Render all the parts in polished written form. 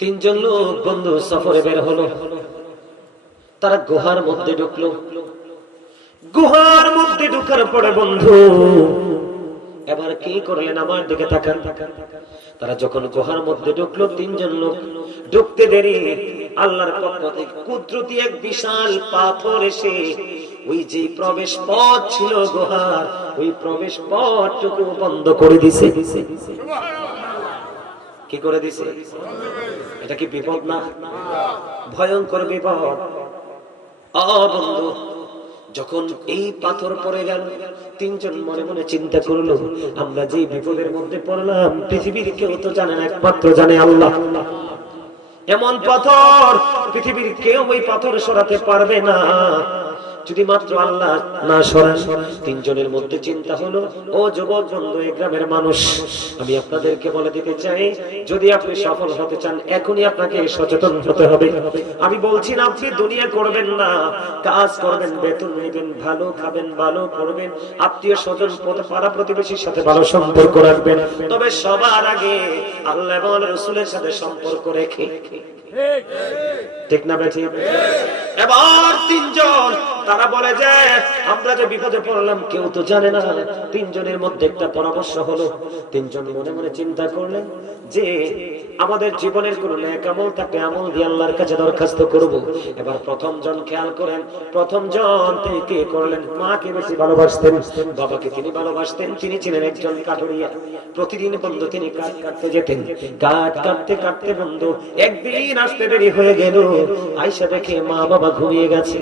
তিনজন লোক বন্ধু সফরে বের হলো। তারা গুহার মধ্যে ঢুকলো। গুহার মধ্যে ঢুকার পরে বন্ধু এবার কি করলেন, আমার দিকে তাকান। তারা যখন গুহার মধ্যে ঢুকলো, তিনজন লোক ঢুকতে দেরি আল্লাহর পক্ষ থেকে কুদরতি এক বিশাল পাথর এসে ওই যে প্রবেশ পথ ছিল গুহার, ওই প্রবেশ পথটুকু বন্ধ করে দিছে। কি করে দিছে? এটা কি বিপদ না? ভয়ঙ্কর বিপদ। বন্ধু যখন এই পাথর পড়ে গেল, তিনজন মনে মনে চিন্তা করলো, আমরা যে বিপদের মধ্যে পড়লাম পৃথিবীর কেউ তো জানে না, একমাত্র জানে আল্লাহ। এমন পাথর পৃথিবীর কেউ ওই পাথর সরাতে পারবে না যদি মাত্র আল্লাহ না সরান। তিনজনের মধ্যে চিন্তা হলো, ও যুবক বন্ধু, এই গ্রামের মানুষ, আমি আপনাদেরকে বলে দিতে চাই, যদি আপনি সফল হতে চান এখনই আপনাকে সচেতন হতে হবে। আমি বলছি না আপনি দুনিয়া করবেন না, কাজ করবেন, বেতন নেবেন, ভালো খাবেন, ভালো করবেন, আত্মীয় স্বজন পাড়া প্রতিবেশীর সাথে ভালো সম্পর্ক রাখবেন, তবে সবার আগে আল্লাহ এবং রাসূলের সাথে সম্পর্ক রেখে। ঠিক না বেঠি? এবার তিনজন তারা বলে যে আমরা যে বিপদে পড়লাম কেউ তো জানে না। তিনজনের মধ্যে একটা পরামর্শ হলো। তিনজন মনে মনে চিন্তা করলেন যে আমাদের জীবনের কোন নেক আমল থাকলে আমল দিয়ে আল্লাহর কাছে দরখাস্ত করব। এবার প্রথম জন খেয়াল করেন, প্রথম জন তিনি কি করলেন, মাকে বেশি ভালোবাসতেন, বাবাকে তিনি ভালোবাসতেন। তিনি ছিলেন একজন কাঠুরিয়া। প্রতিদিন বন্ধু তিনি কাঠ কাটতে যেতেন। কাঠ কাটতে কাটতে বন্ধু একদিন আসতে দেরি হয়ে গেল। আয়সা দেখে মা বাবা ঘুমিয়ে গেছে।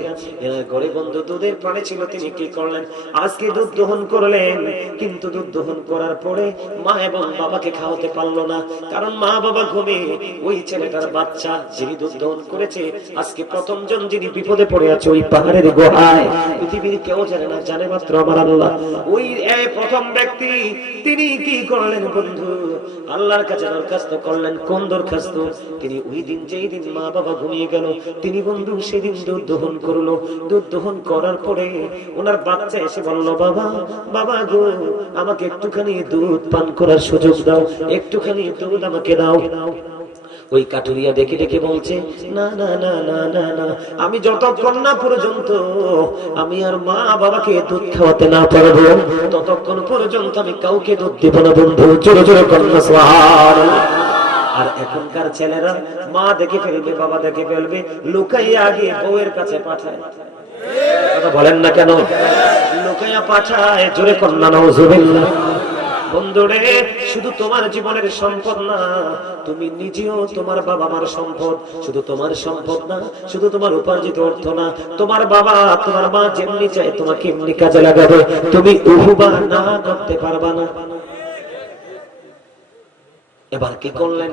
ঘরে বন্ধু দুধের প্রাণে ছিল। তিনি কি করলেন, আজকে দুধ দহন করলেন, কিন্তু দুধ দহন করার পরে মা এবং বাবাকে খাওয়াতে পারলো না, কারণ মা বাবা ঘুমে। ওই ছেলেটার বাচ্চা যিনি দুধ দহন করেছে, আজকে প্রথম জন যিনি বিপদে পড়ে আছে ওই পাহাড়ের গুহায়, পৃথিবীর কেউ জানে না, জানে মাত্র আমার আল্লাহ। ওই প্রথম ব্যক্তি তিনি কি করলেন বন্ধু, আল্লাহর কাছে দরখাস্ত করলেন। কোন দরখাস্ত? তিনি ওই দিন যেই দিন মা বাবা ঘুমিয়ে গেল, তিনি বন্ধু সেদিন দুধ দহন করলো। দুধ দহন করার পরে ওনার বাচ্চা এসে বলল, বাবা বাবা গো, আমাকে একটুখানি দুধ পান করার সুযোগ দাও, একটুখানি দুধ আমাকে দাও। ওই কাঠুরিয়া দেখে দেখে বলছে, না না না না না না, আমি যতক্ষণ না পর্যন্ত আমি আর মা বাবাকে দুধ খাওয়াতে না পারবো ততক্ষণ পর্যন্ত আমি কাউকে দুধ দেব না। বন্ধু জোরে জোরে কন্যা সুবহানাল্লাহ। আর এখনকার ছেলেরা মা দেখে ফেলবে, বাবা দেখে ফেলবে, লুকাইয়া আগে বউয়ের কাছে পাঠায়। কথা বলেন না কেন? লুকাইয়া পাঠায়। জোরে কন্যা নাউজুবিল্লাহ। বন্ধুরে, শুধু তোমার জীবনের সম্পদ না, তুমি নিজেও তোমার বাবা মার সম্পদ। শুধু তোমার সম্পদ না, শুধু তোমার উপার্জিত অর্থ না, তোমার বাবা তোমার মা যেমনি চায় তোমাকে এমনি কাজে লাগাবে, তুমি উহুবা না করতে পারবা না। এবার কি করলেন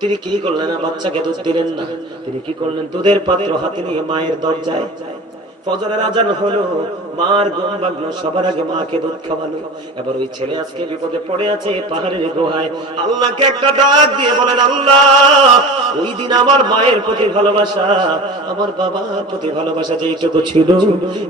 তিনি? কি করলেন? বাচ্চাকে দুধ দিলেন না। তিনি কি করলেন? দুধের পাত্র হাতে নিয়ে মায়ের দরজায়। ফজরের আজান হলো, মার ঘুম ভাঙলো, সবার আগে মাকে দুধ খাওয়ালো। এবার ওই ছেলে আজকে বিপদে পড়ে আছে পাহাড়ের গুহায়। আল্লাহকে একটা ডাক দিয়ে বলেন, আল্লাহ ওই দিন আমার মায়ের প্রতি ভালোবাসা, আমার বাবার প্রতি ভালোবাসা যেইটুকু ছিল,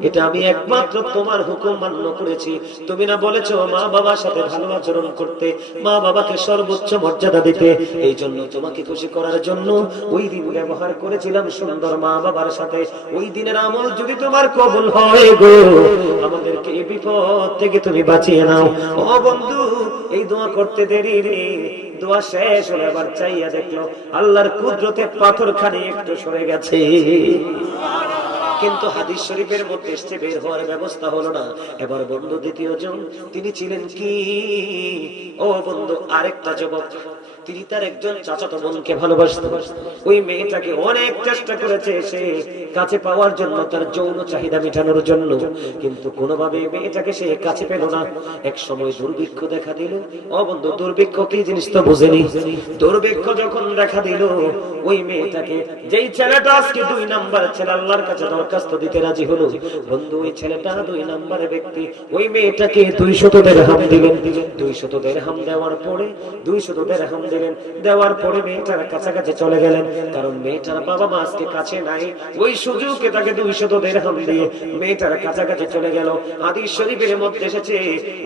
এটা আমি একমাত্র তোমার হুকুম মান্য করেছি। তুমি না বলেছো মা বাবার সাথে ভালো আচরণ করতে, মা বাবাকে সর্বোচ্চ মর্যাদা দিতে, এই জন্য তোমাকে খুশি করার জন্য ওই দিন ব্যবহার করেছিলাম সুন্দর মা বাবার সাথে। ওই দিনের আমল যদি তোমার কবুল হয় গো, আমাদেরকে এই বিপদ থেকে তুমি বাঁচিয়ে নাও। ও বন্ধু, এই দোয়া করতে দেরি রে। দোয়া শেষ হলে আবার চাইয়া দেখলো আল্লাহর কুদরতে পাথরখানি একটু সরে গেছে। কিন্তু হাদিস শরীফের মধ্যে এসে বের হওয়ার ব্যবস্থা হলো না। এবার বন্ধু দ্বিতীয় জন তিনি ছিলেন কি? ও বন্ধু, আরেকটা যুবক, তিনি তার একজন চাচাতো বোনকে ভালোবাসতেন। ওই মেয়েটাকে অনেক চেষ্টা করেছে সে কাছে পাওয়ার জন্য, তার যৌন চাহিদা মেটানোর জন্য, কিন্তু কোনোভাবে মেয়েটাকে সে কাছে পেল না। এক সময় দুর্ভিক্ষ দেখা দিল। ও বন্ধু, দুর্ভিক্ষ কি জিনিস তো বুঝেনি। দুর্ভিক্ষ যখন দেখা দিল, ওই মেয়েটাকে, যেই ছেলেটা আজকে 2 নাম্বার ছেলে, আল্লাহর কাছে দরখাস্ত দিতে রাজি হলো, বন্ধু ওই ছেলেটা 2 নাম্বারের ব্যক্তি, ওই মেয়েটাকে 200 দিরহাম দিলেন। 200 দিরহাম দেওয়ার পরে 200 দিরহাম দিলেন। দেওয়ার পরে মেয়েটার কাছাকাছি চলে গেলেন, কারণ মেয়েটার বাবা মা আজকে কাছে নাই। ওই সুযোগে তাকে 200 দিরহাম দিয়ে মেয়েটার কাছাকাছি চলে গেল। হাদিস শরীফের মধ্যে এসেছে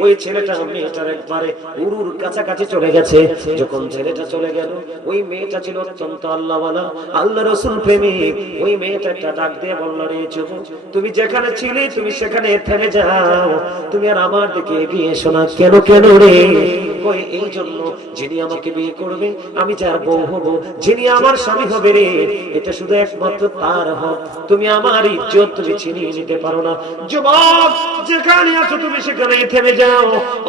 ওই ছেলেটা মেয়েটার একবারে উরুর কাছাকাছি চলে গেছে। যখন ছেলেটা চলে গেল, ওই মেয়েটা ছিল অত্যন্ত আল্লাহওয়ালা, আল্লাহ রাসূল প্রেমিক। ওই মেয়েটা একটা ডাক দিয়ে বলল, রে যুবক, তুমি যেখানে ছিলে তুমি সেখানে থেমে যাও, তুমি আর আমার দিকে এগিয়ে এসো না। কেন কেন রে? কই এই জন্য, যিনি আমাকে বিয়ে করবে আমি যার বউ হব, যিনি আমার স্বামী হবে রে, এটা শুধু একমাত্র তার হক। তুমি আমার ইজ্জত তুমি ছিনিয়ে নিতে পারো না। যুবক, যেখানে আছো তুমি সেখানে থেমে যাও।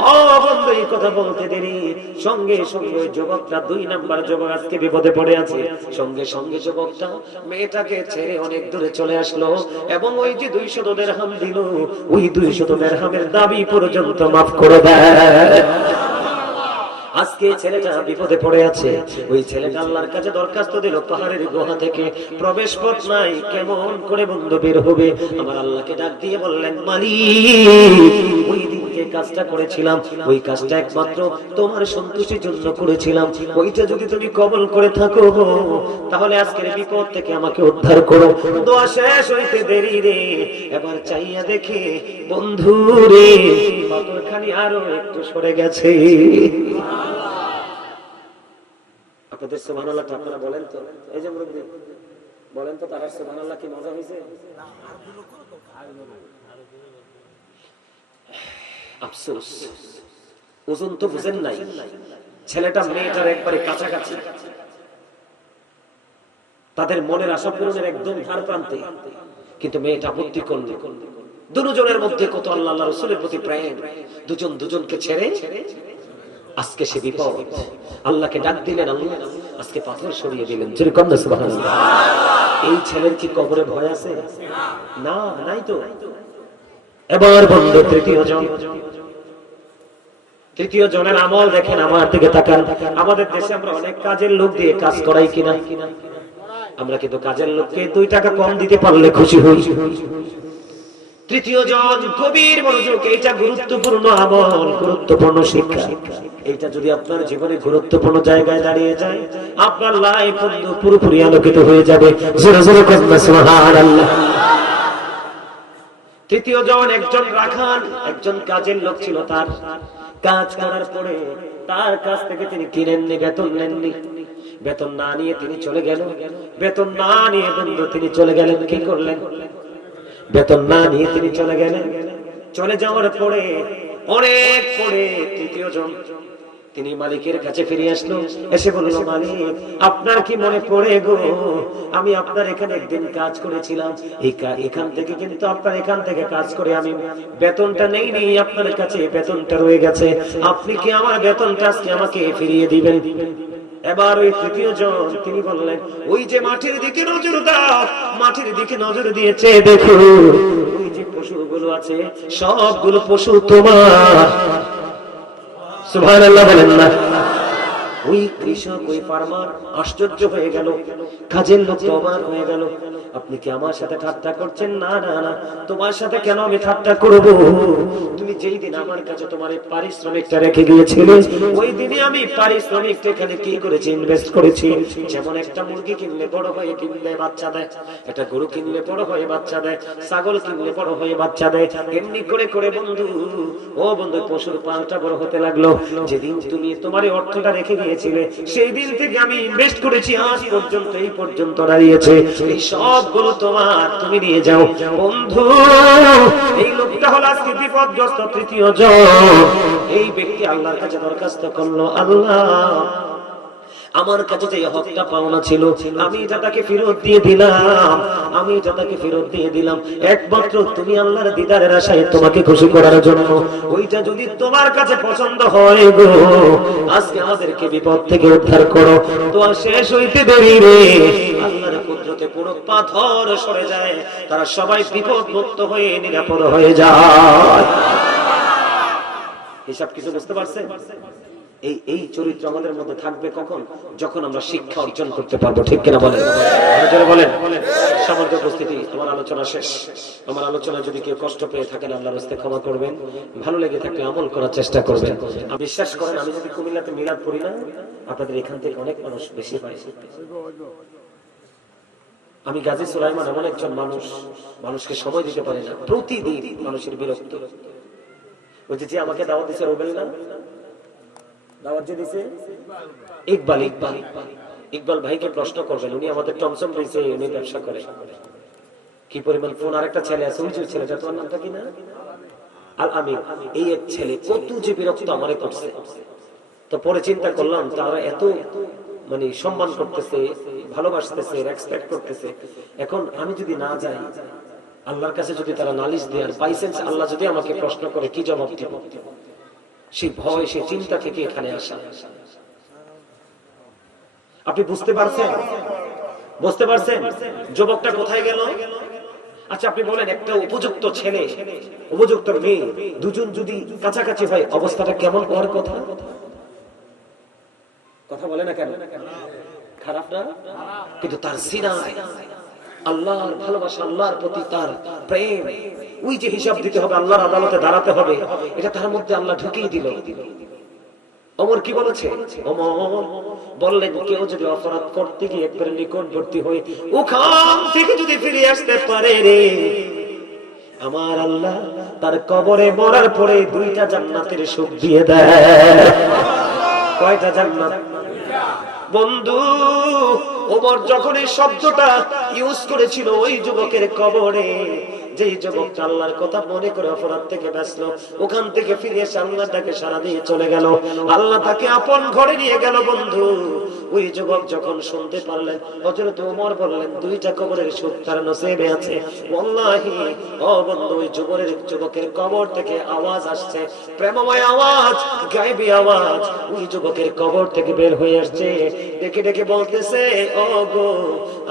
ও বন্ধু, এই কথা বলতে দেরি, সঙ্গে সঙ্গে যুবকটা 2 নাম্বার যুবক আজকে বিপদে পড়ে আছে। সঙ্গে সঙ্গে যুবকটা মেয়েটাকে ছেড়ে অনেক দূরে চলে আসলো, এবং ওই যে 200 দিরহাম দিল, ওই 200 দিরহামের দাবি পর্যন্ত মাফ করে দেয়। আজকে ছেলেটা বিপদে পড়ে আছে। ওই ছেলেটা আল্লাহর কাছে দরখাস্ত দিল, পাহাড়ের গুহা থেকে প্রবেশ পথ নাই, কেমন করে বন্ধু বের হবে? আমার আল্লাহকে ডাক দিয়ে বললেন, মালিক, ওই দিন যে কাজটা করেছিলাম ওই কাজটা একমাত্র তোমার সন্তুষ্টির জন্য করেছিলাম, ওইটা যদি তুমি কবুল করে থাকো তাহলে আজকের বিপদ থেকে আমাকে উদ্ধার করো। দোয়া শেষ হইতে দেরি রে, এবার চাইয়া দেখে বন্ধু রে, পাথরখানি আরো একটু সরে গেছে। আপনাদের সুবহানাল্লাহটা আপনারা বলেন তো, এই যে মুরব্বি বলেন তো, তারা সুবহানাল্লাহ কি মজা হয়েছে? আফসোস, ওজন তো বুঝেন নাই। ছেলেটা মেয়েটার একবারে কাছাকাছি, তাদের মনের আশা পূরণের একদম ধার প্রান্তে, কিন্তু মেয়েটা আপত্তি করল। দুজনের মধ্যে কত আল্লাহ আল্লাহ রাসূলের প্রতি প্রেম, দুজন দুজনকে ছেড়ে আজকে সে বিপদ। আল্লাহকে ডাক দিলেন, আল্লাহ আজকে পাথর সরিয়ে দিলেন। জোরে কন্যা সুবহানাল্লাহ। এই ছেলের কি কবরে ভয় আছে? না, নাই তো। এবার বন্ধু তৃতীয় জনের আমল দেখেন, আমার দিকে তাকান। আমাদের দেশে আমরা অনেক কাজের লোক দিয়ে কাজ করাই কিনা? আমরা কিন্তু কাজের লোককে 2 টাকা কম দিতে পারলে খুশি হই। তৃতীয় জন গভীর মনোযোগ, এইটা গুরুত্বপূর্ণ আমল, গুরুত্বপূর্ণ শিক্ষা। এইটা যদি আপনার জীবনে গুরুত্বপূর্ণ জায়গায় দাঁড়িয়ে যায়, আপনার লাইফ পুরোপুরি আলোকিত হয়ে যাবে। জোরে জোরে কন্যা সুবহানাল্লাহ। তৃতীয় জন একজন রাখাল, একজন কাজের লোক ছিল। তার কাজ করার পরে তার কাছ থেকে তিনি কিনেননি, বেতন নেননি। বেতন না নিয়ে তিনি চলে গেল। বেতন না নিয়ে বন্ধু তিনি চলে গেলেন। কি করলেন? বেতন না নিয়ে তিনি চলে গেলেন। চলে যাওয়ার পরে অনেক পরে তৃতীয় জন তিনি মালিকের কাছে ফিরে আসলো, এসে বলল, মালিক, আপনার কি মনে পড়ে গো, আমি আপনার এখানে একদিন কাজ করেছিলাম, এখান থেকে কিন্তু আপনার এখান থেকে কাজ করে আমি বেতনটা নেইনি, আপনার কাছে বেতনটা রয়ে গেছে, আপনি কি আমার বেতনটা আজকে আমাকে ফিরিয়ে দিবেন? এবার ওই তৃতীয় জন তিনি বললেন, ওই যে মাটির দিকে নজর দাও, মাটির দিকে নজর দিয়েছে, দেখো ওই যে পশুগুলো আছে সবগুলো পশু তোমার। সুবহানাল্লাহ বলেন না? ওই কৃষক, ওই ফার্মার আশ্চর্য হয়ে গেল, কাজের লোক অবাক হয়ে গেল। আপনি কি আমার সাথে ঠাট্টা করছেন? না না না, তোমার সাথে কেন আমি ঠাট্টা করব? তুমি যেই দিন আমার কাছে তোমার এই পারিশ্রমিকটা রেখে গিয়েছিলে, ওই দিনই আমি পারিশ্রমিকটা এখানে কি করেছি? ইনভেস্ট করেছি। যেমন একটা মুরগি কিনলে বড় হয়ে কিনলে বাচ্চা দেয়, একটা গরু কিনলে বড় হয়ে বাচ্চা দেয়, ছাগল কিনলে বড় হয়ে বাচ্চা দেয়, এমনি করে করে বন্ধু, ও বন্ধু, পশুর পালটা বড় হতে লাগলো। যেদিন তুমি তোমার এই অর্থটা রেখে গিয়েছিলে, সেই দিন থেকে আমি ইনভেস্ট করেছি, আজ পর্যন্ত এই পর্যন্ত দাঁড়িয়েছে, এই সবগুলো তোমার, তুমি নিয়ে যাও। বন্ধু, এই লোকটা হলো আজকে বিপদগ্রস্ত তৃতীয় জন। এই ব্যক্তি আল্লাহর কাছে দরখাস্ত করলো, আল্লাহ, আমার কাছে যে হকটা পাওনা ছিল আমি এটা তাকে ফেরত দিয়ে দিলাম, আমি এটা তাকে ফেরত দিয়ে দিলাম একমাত্র তুমি আল্লাহর দিদারের আশায়, তোমাকে খুশি করার জন্য। ওইটা যদি তোমার কাছে পছন্দ হয় গো, আজকে আমাদেরকে বিপদ থেকে উদ্ধার করো। তো আর শেষ হইতে দেরি রে, আল্লাহর কুদরতে পুরো পাথর সরে যায়, তারা সবাই বিপদ মুক্ত হয়ে নিরাপদ হয়ে যায়। এসব কিছু বুঝতে পারছেন? এই চরিত্র আমাদের মধ্যে থাকবে কখন? যখন আমরা শিক্ষা অর্জন করতে পারবো। ঠিক কিনা বলেন? বলেন। সমাজ উপস্থিতি, আমার আলোচনা শেষ। আমার আলোচনা যদি কেউ কষ্ট পেয়ে থাকেন আল্লাহর রাস্তায় ক্ষমা করবেন, ভালো লেগে থাকলে আমল করার চেষ্টা করবেন। বিশ্বাস করেন, আমি যদি কুমিল্লাতে মিলাদ পড়ি না, আপনাদের এখান থেকে অনেক মানুষ বেশি হয়। আমি গাজী সুলাইমান এমন একজন মানুষ, মানুষকে সময় দিতে পারে না, প্রতিদিন মানুষের বিরক্ত। ওই যে আমাকে দাওয়াত দিছে রুবেল না, দাওয়াত যে দিছে ইকবাল, ইকবাল ভাইকে প্রশ্ন করবেন, উনি আমাদের টমসম রয়েছে, উনি ব্যবসা করে, কি পরিমাণ ফোন। আর একটা ছেলে আছে, ওই যে ছেলেটা, তোমার নামটা কি না, আল আমিন, এই এক ছেলে কত যে বিরক্ত আমারে করছে। তো পরে চিন্তা করলাম তারা এত মানে সম্মান করতেছে, ভালোবাসতেছে, রেসপেক্ট করতেছে, এখন আমি যদি না যাই, আল্লাহর কাছে যদি তারা নালিশ দেয়, আর বাইসেন্স আল্লাহ যদি আমাকে প্রশ্ন করে, কি জবাব দিব? সেই ভয়, সেই চিন্তা থেকে এখানে আসা। আপনি বুঝতে পারছেন? বুঝতে পারছেন যুবকটা কোথায় গেল? আচ্ছা আপনি বলেন, একটা উপযুক্ত ছেলে, উপযুক্ত মেয়ে, দুজন যদি কাছাকাছি হয়, অবস্থাটা কেমন হওয়ার কথা? কথা বলে না কেন? খারাপ না? কিন্তু তার সিনায় আল্লাহর ভালোবাসা, আল্লাহর প্রতি তার প্রেম, ওই যে হিসাব দিতে হবে, আল্লাহর আদালতে দাঁড়াতে হবে, এটা তার মধ্যে আল্লাহ ঢুকিয়ে দিল। ওমর কি বলেছে? ওমর বললেন, কেউ যদি অপরাধ করতে গিয়ে একবারে নিকটবর্তী হয়ে ওখান থেকে যদি ফিরে আসতে পারে রে, আমার আল্লাহ তার কবরে মরার পরে 2টা জান্নাতের সুখ দিয়ে দেয়। কয়টা জান্নাত? বন্ধু, ওমর যখন এই শব্দটা ইউজ করেছিল ওই যুবকের কবরে, যে যুবকটা আল্লাহর কথা মনে করে অপরাধ থেকে বাঁচলো, ওখান থেকে ফিরে এসে আল্লাহ তাকে সারা দিয়ে চলে গেল, আল্লাহ তাকে আপন ঘরে নিয়ে গেল। বন্ধু, ওই যুবক যখন শুনতে পারলেন, হযরত ওমর বললেন, 2টা কবরের সুখ তার নসিবে আছে। ওয়াল্লাহি ও বন্ধু, ওই যুবকের কবর থেকে আওয়াজ আসছে, প্রেমময় আওয়াজ, গায়েবী আওয়াজ, ওই যুবকের কবর থেকে বের হয়ে আসছে, ডেকে ডেকে বলতেছে, ও গো,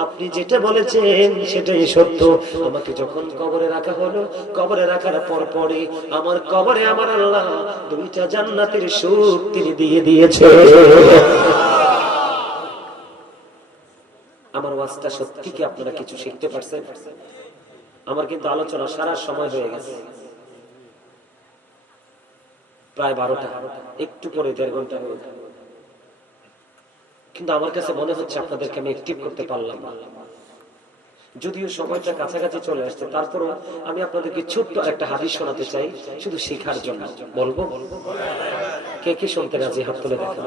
আপনি যেটা বলেছেন সেটাই সত্য। আমাকে যখন কবরে রাখা হলো, কবরে রাখার পর পরে আমার কবরে আমার আল্লাহ 2টা জান্নাতের সুখ তিনি দিয়ে দিয়েছে। আমার ওয়াজটা সত্যি কি আপনারা কিছু শিখতে পারছেন? আমার কিন্তু আলোচনা সারা সময় হয়ে গেছে, প্রায় 12টা, একটু পরে 1.5 ঘন্টা হয়ে গেল, কিন্তু আমার কাছে মনে হচ্ছে আপনাদেরকে আমি অ্যাক্টিভ করতে পারলাম না। যদিও সময়টা কাছাকাছি চলে আসছে, তারপরও আমি আপনাদেরকে ছোট্ট একটা হাদিস শোনাতে চাই, শুধু শেখার জন্য। বলবো? কে কে শুনতে রাজি? হাত তুলে দেখান।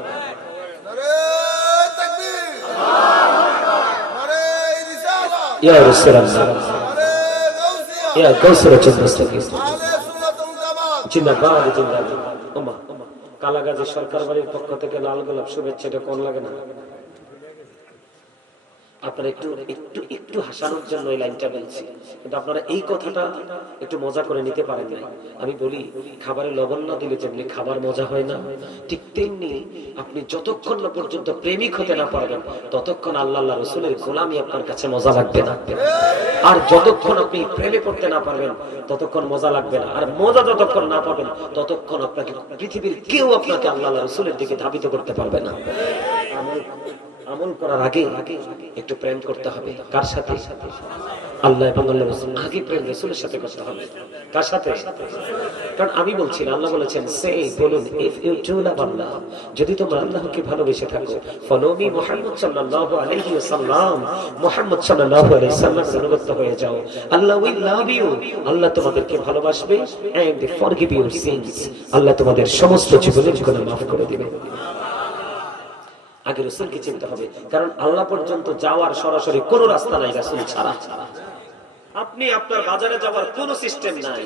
ইয়া রাসূলুল্লাহ, ইয়া কাউসারাতুল মুস্তাকিম, জিন্দাবাদ জিন্দাবাদ। ওমা, কালাগাজী সরকার বাড়ির পক্ষ থেকে লাল গোলাপ শুভেচ্ছা, এটা কোন লাগে না? আপনারা একটু একটু একটু হাসানোর জন্য এই লাইনটা বলছি, কিন্তু আপনারা এই কথাটা একটু মজা করে নিতে পারেন না। আমি বলি, খাবারে লবণ না দিলে যেমনি খাবার মজা হয় না, ঠিক তেমনি আপনি যতক্ষণ না পর্যন্ত প্রেমিক হতে না পারবেন, ততক্ষণ আল্লাহ রাসূলের গোলামি আপনার কাছে মজা লাগবে না। আর যতক্ষণ আপনি প্রেমে পড়তে না পারবেন, ততক্ষণ মজা লাগবে না। আর মজা যতক্ষণ না পাবেন, ততক্ষণ আপনাকে পৃথিবীর কেউ আপনাকে আল্লাহ রাসূলের দিকে ধাবিত করতে পারবে না। আমল করার আগে একটু প্রেম করতে হবে। কার সাথে? আল্লাহ এবং আল্লাহর রাসূল। আগে প্রেম রাসূলের সাথে করতে হবে। কার সাথে? কারণ আমি বলছি, আল্লাহ বলেছেন, সে বলুন, ইফ ইউ ট্রুলি লাভ আল্লাহ, যদি তোমরা আল্লাহকে ভালোবেসে থাকো, ফলো মি মুহাম্মদ সাল্লাল্লাহু আলাইহি ওয়াসাল্লাম, মুহাম্মদ সাল্লাল্লাহু আলাইহি ওয়াসাল্লামের অনুগত হয়ে যাও, আল্লাহ উইল লাভ ইউ, আল্লাহ তোমাদেরকে ভালোবাসবে, এন্ড ফরগিভ ইউর সিনস, আল্লাহ তোমাদের সমস্ত জীবনের গুনাহ মাফ করে দিবে। আগে রাসূলকে চিনতে হবে, কারণ আল্লাহ পর্যন্ত যাওয়ার সরাসরি কোনো রাস্তা নাই রাসূল ছাড়া। আপনি আপনার বাজারে যাওয়ার কোনো সিস্টেম নাই,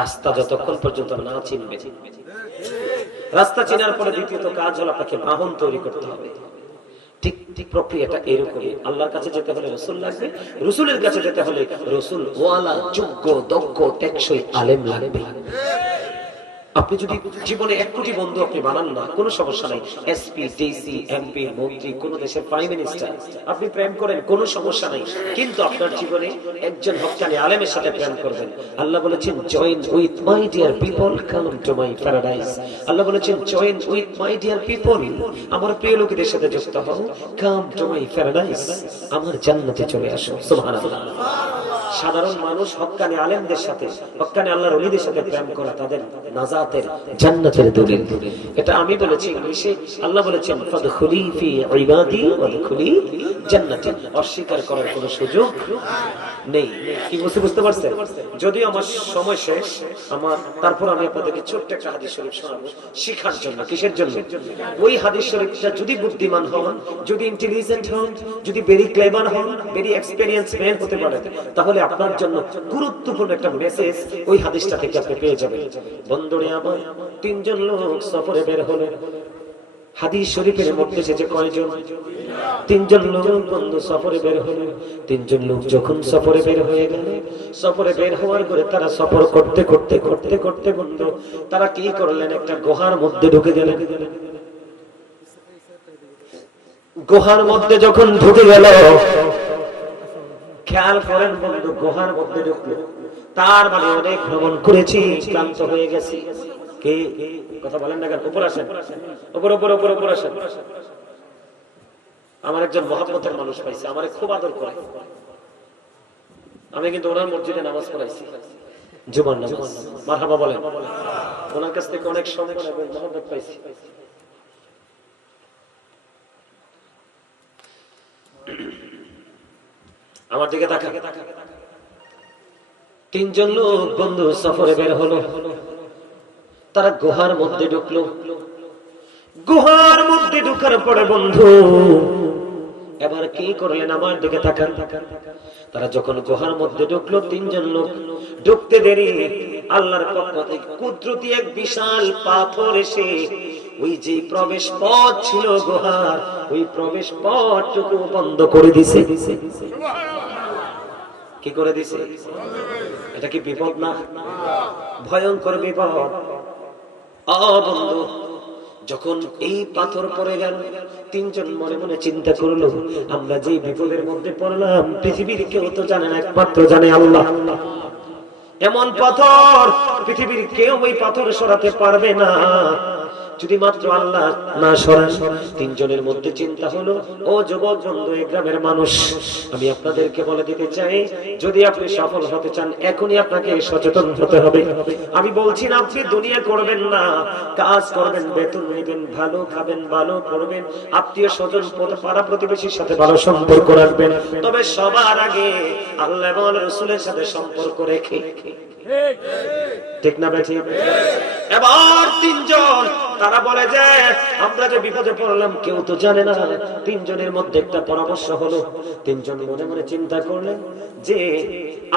রাস্তা যতক্ষণ পর্যন্ত না চিনবে। রাস্তা চেনার পরে দ্বিতীয়ত কাজ হলো আপনাকে বাহন তৈরি করতে হবে। ঠিক ঠিক প্রক্রিয়াটা এরকমই। আল্লাহর কাছে যেতে হলে রাসূল লাগবে, রাসূলের কাছে যেতে হলে রাসূল ওয়ালা, যোগ্য, দক্ষ, টেকসই আলেম লাগবে। আপনি যদি জীবনে 1 কোটি বন্ধু আপনি বানান না, কোনো সমস্যা নাই। এসপি, ডিসি, এমপি, মন্ত্রী, কোন দেশের প্রাইম মিনিস্টার আপনি প্রেম করেন, কোনো সমস্যা নাই, কিন্তু আপনার জীবনে একজন হক্কানি আলেমের সাথে প্রেম করবেন। আল্লাহ বলেছেন, join with my dear people, come to my paradise. Allah বলেছেন, join with my dear people, আমার প্রিয় লোকেদের সাথে যুক্ত হও, কাম টু মাই প্যারাডাইস, আমার জান্নাতে চলে আসো। সুবহানাল্লাহ। সাধারণ মানুষ হক্কানি আলেমদের সাথে, হক্কানি আল্লাহর ওলিদের সাথে প্রেম করা তাদের নাজাতের জান্নাতের দলিল। এটা আমি বলেছি ইংলিশে, আল্লাহ বলেছেন ফাদখুলি ফি ইবাদি ওয়াদখুলি জান্নাতি। অস্বীকার করার কোনো সুযোগ নেই। কি বুঝতে পারছেন? যদিও আমার সময় শেষ, তারপর আমি আপনাদেরকে ছোট্ট একটা হাদিস শরীফ শোনাবো শিখার জন্য। কিসের জন্য? ওই হাদিস শরীফটা যদি বুদ্ধিমান হন, যদি ইন্টেলিজেন্ট হন, যদি ভেরি ক্লেভার হন, ভেরি এক্সপেরিয়েন্স ম্যান হতে পারেন, তাহলে আপনার জন্য গুরুত্বপূর্ণ একটা মেসেজ ওই হাদিসটা থেকে আপনি পেয়ে যাবেন। বন্ধুরে আমার, তিনজন লোক সফরে বের হলো। হাদিস শরীফের মধ্যে এসেছে কয়জন? তিনজন লোক বন্ধু সফরে বের হলো। তিনজন লোক যখন সফরে বের হয়ে গেল, সফরে বের হওয়ার পরে তারা সফর করতে করতে করতে করতে বন্ধু তারা কি করলেন? একটা গুহার মধ্যে ঢুকে গেলেন। গুহার মধ্যে যখন ঢুকে গেল, খেয়াল করেন বন্ধু, গুহার মধ্যে ঢুকলো, তার মানে অনেক ভ্রমণ করেছি, ক্লান্ত হয়ে গেছি। কে কথা বলেন না কেন? উপর আসেন, উপর উপর উপর উপর আসেন। আমার একজন মহব্বতের মানুষ পাইছে, আমারে খুব আদর করে। আমি কিন্তু ওনার মসজিদে নামাজ পড়াইছি, জুমার নামাজ। মারহাবা বলেন। ওনার কাছ থেকে অনেক সম্মান এবং মহব্বত পাইছি। আমার দিকে তাকান। তিনজন লোক বন্ধু সফরে বের হলো, তারা গুহার মধ্যে ঢুকলো। গুহার মধ্যে ঢুকার পরে বন্ধু এবার কি করলেন? আমার দিকে তাকান। তারা যখন গুহার মধ্যে ঢুকলো, তিনজন লোক ঢুকতে দেরি আল্লাহর পক্ষ থেকে কুদরতি এক বিশাল পাথর এসে ওই যে প্রবেশ পথ ছিল গুহার, ওই প্রবেশ পথটুকু বন্ধ করে দিছে। কি করে দিছে? এটা কি বিপদ না? ভয়ঙ্কর বিপদ। বন্ধু যখন এই পাথর পড়ে গেল, তিনজন মনে মনে চিন্তা করলো, আমরা যে বিপদের মধ্যে পড়লাম পৃথিবীর কেউ তো জানে না, একমাত্র জানে আল্লাহ। এমন পাথর পৃথিবীর কেউ ওই পাথর সরাতে পারবে না যদি মাত্র আল্লাহ না সরান। তিনজনের মধ্যে চিন্তা হলো, ও যুবক বন্ধু, এই গ্রামের মানুষ, আমি আপনাদেরকে বলে দিতে চাই, যদি আপনি সফল হতে চান এখনই আপনাকে সচেতন হতে হবে। আমি বলছি না আপনি দুনিয়া করবেন না, কাজ করবেন, বেতন নেবেন, ভালো খাবেন, ভালো করবেন, আত্মীয় স্বজন পাড়া প্রতিবেশীর সাথে ভালো সম্পর্ক রাখবেন, তবে সবার আগে আল্লাহ এবং রাসূলের সাথে সম্পর্ক রেখে। ঠিক না বেঠি? এবার তিনজন তারা বলে যে আমরা যে বিপদে পড়লাম কেউ তো জানে না। তিনজনের মধ্যে একটা পরামর্শ হলো। তিনজন মনে মনে চিন্তা করলেন যে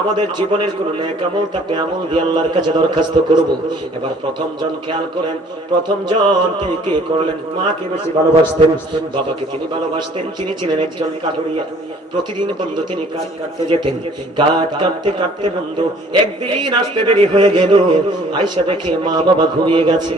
আমাদের জীবনের কোন নেক আমল থাকলে আমল দিয়ে আল্লাহর কাছে দরখাস্ত করব। এবার প্রথম জন খেয়াল করেন, প্রথম জন তিনি কি করলেন? মাকে বেশি ভালোবাসতেন, বাবাকে তিনি ভালোবাসতেন। তিনি ছিলেন একজন কাঠুরিয়া। প্রতিদিন বন্ধু তিনি কাঠ কাটতে যেতেন। কাঠ কাটতে কাটতে বন্ধু একদিন আসতে দেরি হয়ে গেল। আয়েশা দেখে মা বাবা ঘুমিয়ে গেছে।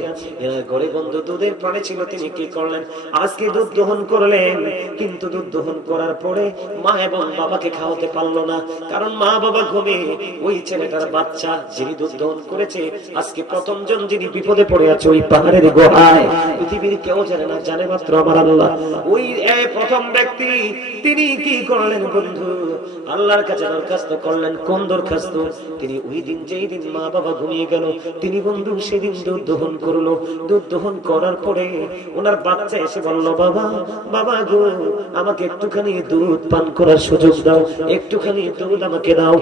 ঘরে বন্ধু দুধের পানি ছিল, তিনি কি করলেন? আজকে দুধ দহন করলেন, কিন্তু দুধ দহন করার পরে মা এবং বাবাকে খাওয়াতে পারলো না, কারণ মা বাবা ঘুমে। ওই ছেলেটার বাচ্চা যিনি দুধ দহন করেছে, আজকে প্রথম জন যিনি বিপদে পড়ে আছে ওই পাহাড়ের গুহায়, পৃথিবীর কেউ জানে না, জানে মাত্র আমার আল্লাহ। ওই প্রথম ব্যক্তি তিনি কি করলেন বন্ধু? আল্লাহর কাছে দরখাস্ত করলেন। কোন দরখাস্ত? তিনি ওই দিন যেই দিন মা বাবা ঘুমিয়ে গেল, তিনি বন্ধু সেদিন দুধ দহন করলো। দুধ দহন করার পরে ওনার বাচ্চা এসে বলল, বাবা বাবা গো, আমাকে একটুখানি দুধ পান করার সুযোগ দাও, একটুখানি দুধ আমাকে দাও।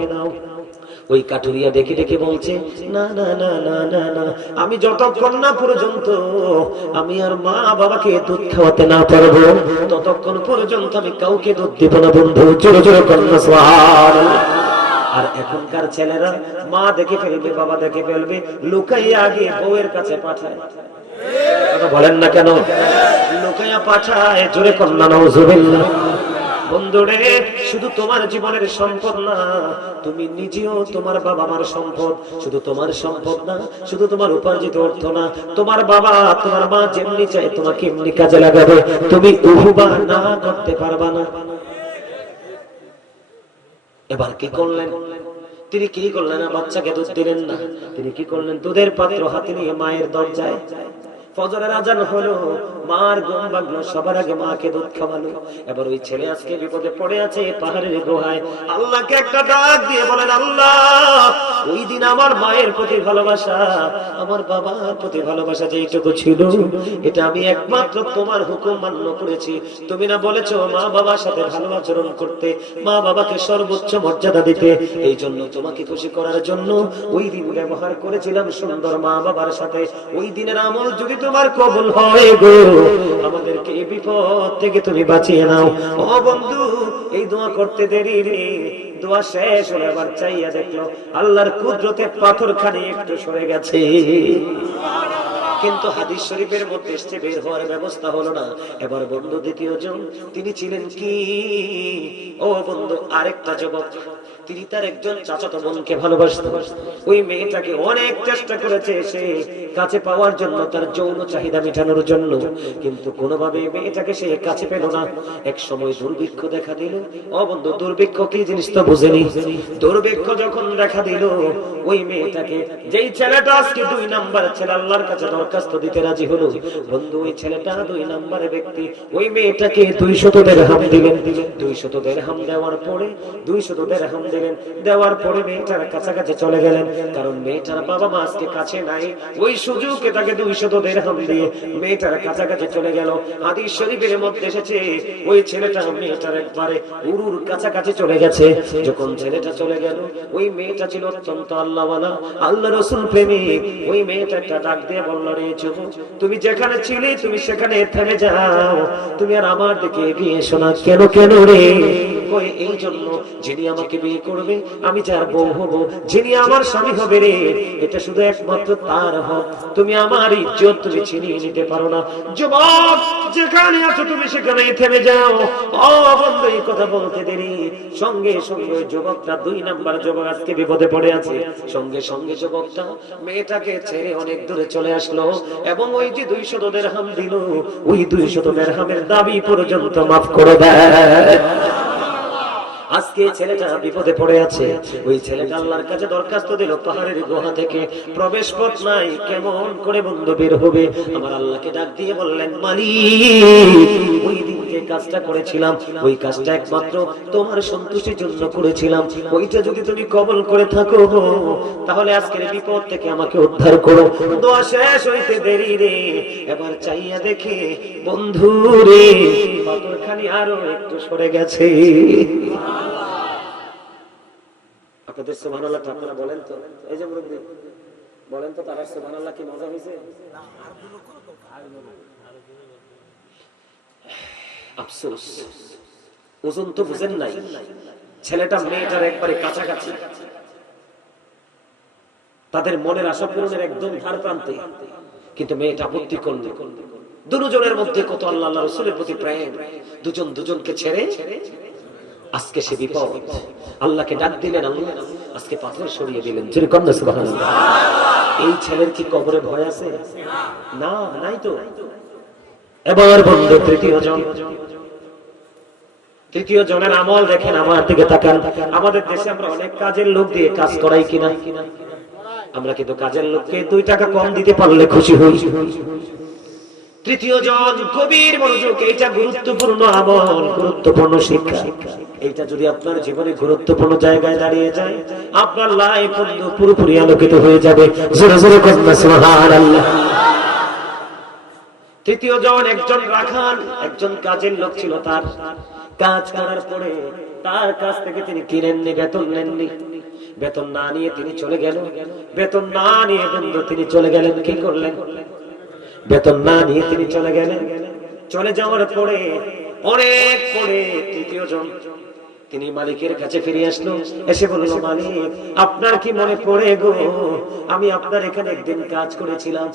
ওই কাঠুরিয়া দেখে দেখে বলছে, না না না না না না, আমি যতক্ষণ না পর্যন্ত আমি আর মা বাবাকে দুধ খাওয়াতে না পারবো ততক্ষণ পর্যন্ত আমি কাউকে দুধ দিব না। বন্ধু জোরে জোরে কন্যা সুবহানাল্লাহ। আর এখনকার ছেলেরা মা দেখে ফেলবে, বাবা দেখে ফেলবে, লুকাইয়া আগে বউয়ের কাছে পাঠায়। কথা বলেন না কেন? লুকাইয়া পাঠায়। জোরে কন্যা নাউজুবিল্লাহ। বন্ধুরে, শুধু তোমার জীবনের সম্পদ না, তুমি নিজেও তোমার বাবা মার সম্পদ। শুধু তোমার সম্পদ না, শুধু তোমার উপার্জিত অর্থ না, তোমার বাবা তোমার মা যেমনি চায় তোমাকে এমনি কাজে লাগাবে, তুমি উহুবা না করতে পারবা না। এবার কি করলেন? তিনি কি করলেন? বাচ্চাকে দুধ দিলেন না। তিনি কি করলেন? দুধের পাত্র হাতে নিয়ে মায়ের দরজায় ফজরের আজান হলো, মার ঘুম ভাঙলো, সবার আগে মাকে দুধ খাওয়ালো। এবার ওই ছেলে আজকে বিপদে পড়ে আছে পাহাড়ের গুহায়। আল্লাহকে একটা ডাক দিয়ে বলেন, আল্লাহ ওই দিন আমার মায়ের প্রতি ভালোবাসা, আমার বাবার প্রতি ভালোবাসা যেইটুকু ছিল, এটা আমি একমাত্র তোমার হুকুম মান্য করেছি। তুমি না বলেছো মা বাবার সাথে ভালো আচরণ করতে, মা বাবাকে সর্বোচ্চ মর্যাদা দিতে, এই জন্য তোমাকে খুশি করার জন্য ওই দিন ব্যবহার করেছিলাম সুন্দর মা বাবার সাথে। ওই দিনের আমল যদি তোমার কবুল হয় গো, আমাদেরকে এই বিপদ থেকে তুমি বাঁচিয়ে নাও। ও বন্ধু, এই দোয়া করতে দেরি নেই। দোয়া শেষ হলে আবার চাইয়া দেখলো আল্লাহর কুদরতে পাথরখানি একটু সরে গেছে। কিন্তু হাদিস শরীফের মধ্যে এসে বের হওয়ার ব্যবস্থা হলো না। এবার বন্ধু দ্বিতীয় জন, তিনি ছিলেন কি? ও বন্ধু, আরেকটা যুবক, তিনি তার একজন চাচাতো বোনকে ভালোবাসত। ওই মেয়েটাকে অনেক চেষ্টা করেছে সে কাছে পাওয়ার জন্য, তার যৌন চাহিদা মেটানোর জন্য, কিন্তু কোনোভাবে মেয়েটাকে সে কাছে পেল না। এক সময় দুর্ভিক্ষ দেখা দিল। ও বন্ধু, দুর্ভিক্ষ কি জিনিস তো বুঝেনি। দুর্ভিক্ষ যখন দেখা দিল, ওই মেয়েটাকে, যেই ছেলেটা আজকে 2 নাম্বার ছেলে, আল্লাহর কাছে দরখাস্ত দিতে রাজি হলো, বন্ধু ওই ছেলেটা 2 নাম্বারের ব্যক্তি, ওই মেয়েটাকে 200 দিরহাম দিলেন। 200 দিরহাম দেওয়ার পরে 200 দিরহাম দিলেন, দেওয়ার পরে মেয়েটার কাছাকাছি চলে গেলেন, কারণ মেয়েটার বাবা মা আজকে কাছে নাই। ওই সুযোগে তাকে 200 দিরহাম দিয়ে মেয়েটার কাছাকাছি চলে গেল। হাদিস শরীফের মধ্যে এসেছে ওই ছেলেটা মেয়েটার একবারে উরুর কাছাকাছি চলে গেছে। যখন ছেলেটা চলে গেল, ওই মেয়েটা ছিল অত্যন্ত আল্লাহওয়ালা, আল্লাহ রাসূল প্রেমিক। ওই মেয়েটা একটা ডাক দিয়ে বলল, রে যুবক, তুমি যেখানে ছিলে তুমি সেখানে থেমে যাও, তুমি আর আমার দিকে এগিয়ে এসো না। কেন কেন রে? ওই এই জন্য, যিনি আমাকে বিয়ে করবে, আমি যার বউ হব, যিনি আমার স্বামী হবে রে, এটা শুধু একমাত্র তার হক। তুমি আমার ইজ্জত তুমি ছিনিয়ে নিতে পারো না। যুবক, যেখানে আছো তুমি সেখানে থেমে যাও। ও বন্ধু, এই কথা বলতে দেরি, সঙ্গে সঙ্গে যুবকটা 2 নাম্বার যুবক আজকে বিপদে পড়ে আছে। সঙ্গে সঙ্গে যুবকটা মেয়েটাকে ছেড়ে অনেক দূরে চলে আসলো, এবং ওই যে 200 দিরহাম দিল, ওই 200 দিরহামের দাবি পর্যন্ত মাফ করে দেয়। আজকে ছেলেটা বিপদে পড়ে আছে। ওই ছেলেটা আল্লাহর কাছে দরখাস্ত দিল, পাহাড়ের গুহা থেকে প্রবেশ পথ নাই, কেমন করে বন্ধু বের হবে? আমার আল্লাহকে ডাক দিয়ে বললেন, মালিক ওই দিন যে কাজটা করেছিলাম, ওই কাজটা একমাত্র তোমার সন্তুষ্টির জন্য করেছিলাম। ওইটা যদি তুমি কবুল করে থাকো, তাহলে আজকের বিপদ থেকে আমাকে উদ্ধার করো। দোয়া শেষ হইতে দেরি রে, এবার চাইয়া দেখে বন্ধু রে, পাথরখানি আরো একটু সরে গেছে। আপনাদের সুবহানাল্লাহ আপনারা বলেন তো, এই যে মুরব্বি বলেন তো, তারা সুবহানাল্লাহ কি মজা হয়েছে? আফসোস, ওজন তো বুঝেন নাই। ছেলেটা মেয়েটার একবারে কাছাকাছি, তাদের মনের আশা পূরণের একদম ধার প্রান্তে, কিন্তু মেয়েটা আপত্তি করল। দুজনের মধ্যে কত আল্লাহ আল্লাহ রাসূলের প্রতি প্রেম, দুজন দুজনকে ছেড়ে আজকে সে বিপদ। আল্লাহকে ডাক দিলেন, আল্লাহ আজকে পাথর সরিয়ে দিলেন। যেরকম না সুবহানাল্লাহ। এই ছেলের কি কবরে ভয় আছে? না, নাই তো। এবার বন্ধু তৃতীয় জনের আমল দেখেন, আমার দিকে তাকান। আমাদের দেশে আমরা অনেক কাজের লোক দিয়ে কাজ করাই কিনা? আমরা কিন্তু কাজের লোককে 2 টাকা কম দিতে পারলে খুশি হই। তৃতীয় জন গভীর মনোযোগ, এইটা গুরুত্বপূর্ণ আমল, গুরুত্বপূর্ণ শিক্ষা। এইটা যদি আপনার জীবনে গুরুত্বপূর্ণ জায়গায় দাঁড়িয়ে যায়, আপনার লাইফ পুরোপুরি আলোকিত হয়ে যাবে। জোরে জোরে কন্যা সুবহানাল্লাহ। তৃতীয় জন একজন রাখাল, একজন কাজের লোক ছিল। তার কাজ করার পরে তার কাছ থেকে তিনি কিনেননি, বেতন নেননি। বেতন না নিয়ে তিনি চলে গেল। বেতন না নিয়ে বন্ধু তিনি চলে গেলেন। কি করলেন? বেতন না নিয়ে তিনি চলে গেলেন। চলে যাওয়ার পরে অনেক পরে তৃতীয় জন তিনি মালিকের কাছে ফিরে আসলো। এসে বলল, মালিক আপনার কি মনে পড়ে গো, আমি আপনার এখানে একদিন কাজ করেছিলাম।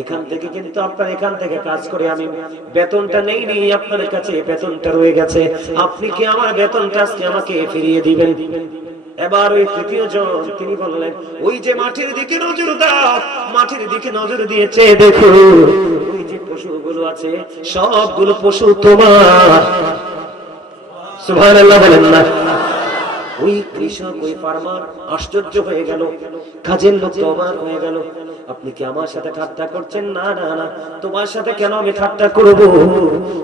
এখান থেকে কিন্তু আপনার এখান থেকে কাজ করে আমি বেতনটা নেইনি, আপনার কাছে বেতনটা রয়ে গেছে। আপনি কি আমার বেতনটা আজকে আমাকে ফিরিয়ে দিবেন? এবার ওই তৃতীয় জন তিনি বললেন, ওই যে মাটির দিকে নজর দাও, মাটির দিকে নজর দিয়েছে, দেখো ওই যে পশুগুলো আছে সবগুলো পশু তোমার। সুবহানাল্লাহ বলেন না? ওই কৃষক, ওই ফার্মার আশ্চর্য হয়ে গেল, কাজের লোক তো অবাক হয়ে গেল। আপনি কি আমার সাথে ঠাট্টা করছেন? না না না, তোমার সাথে কেন আমি ঠাট্টা করব?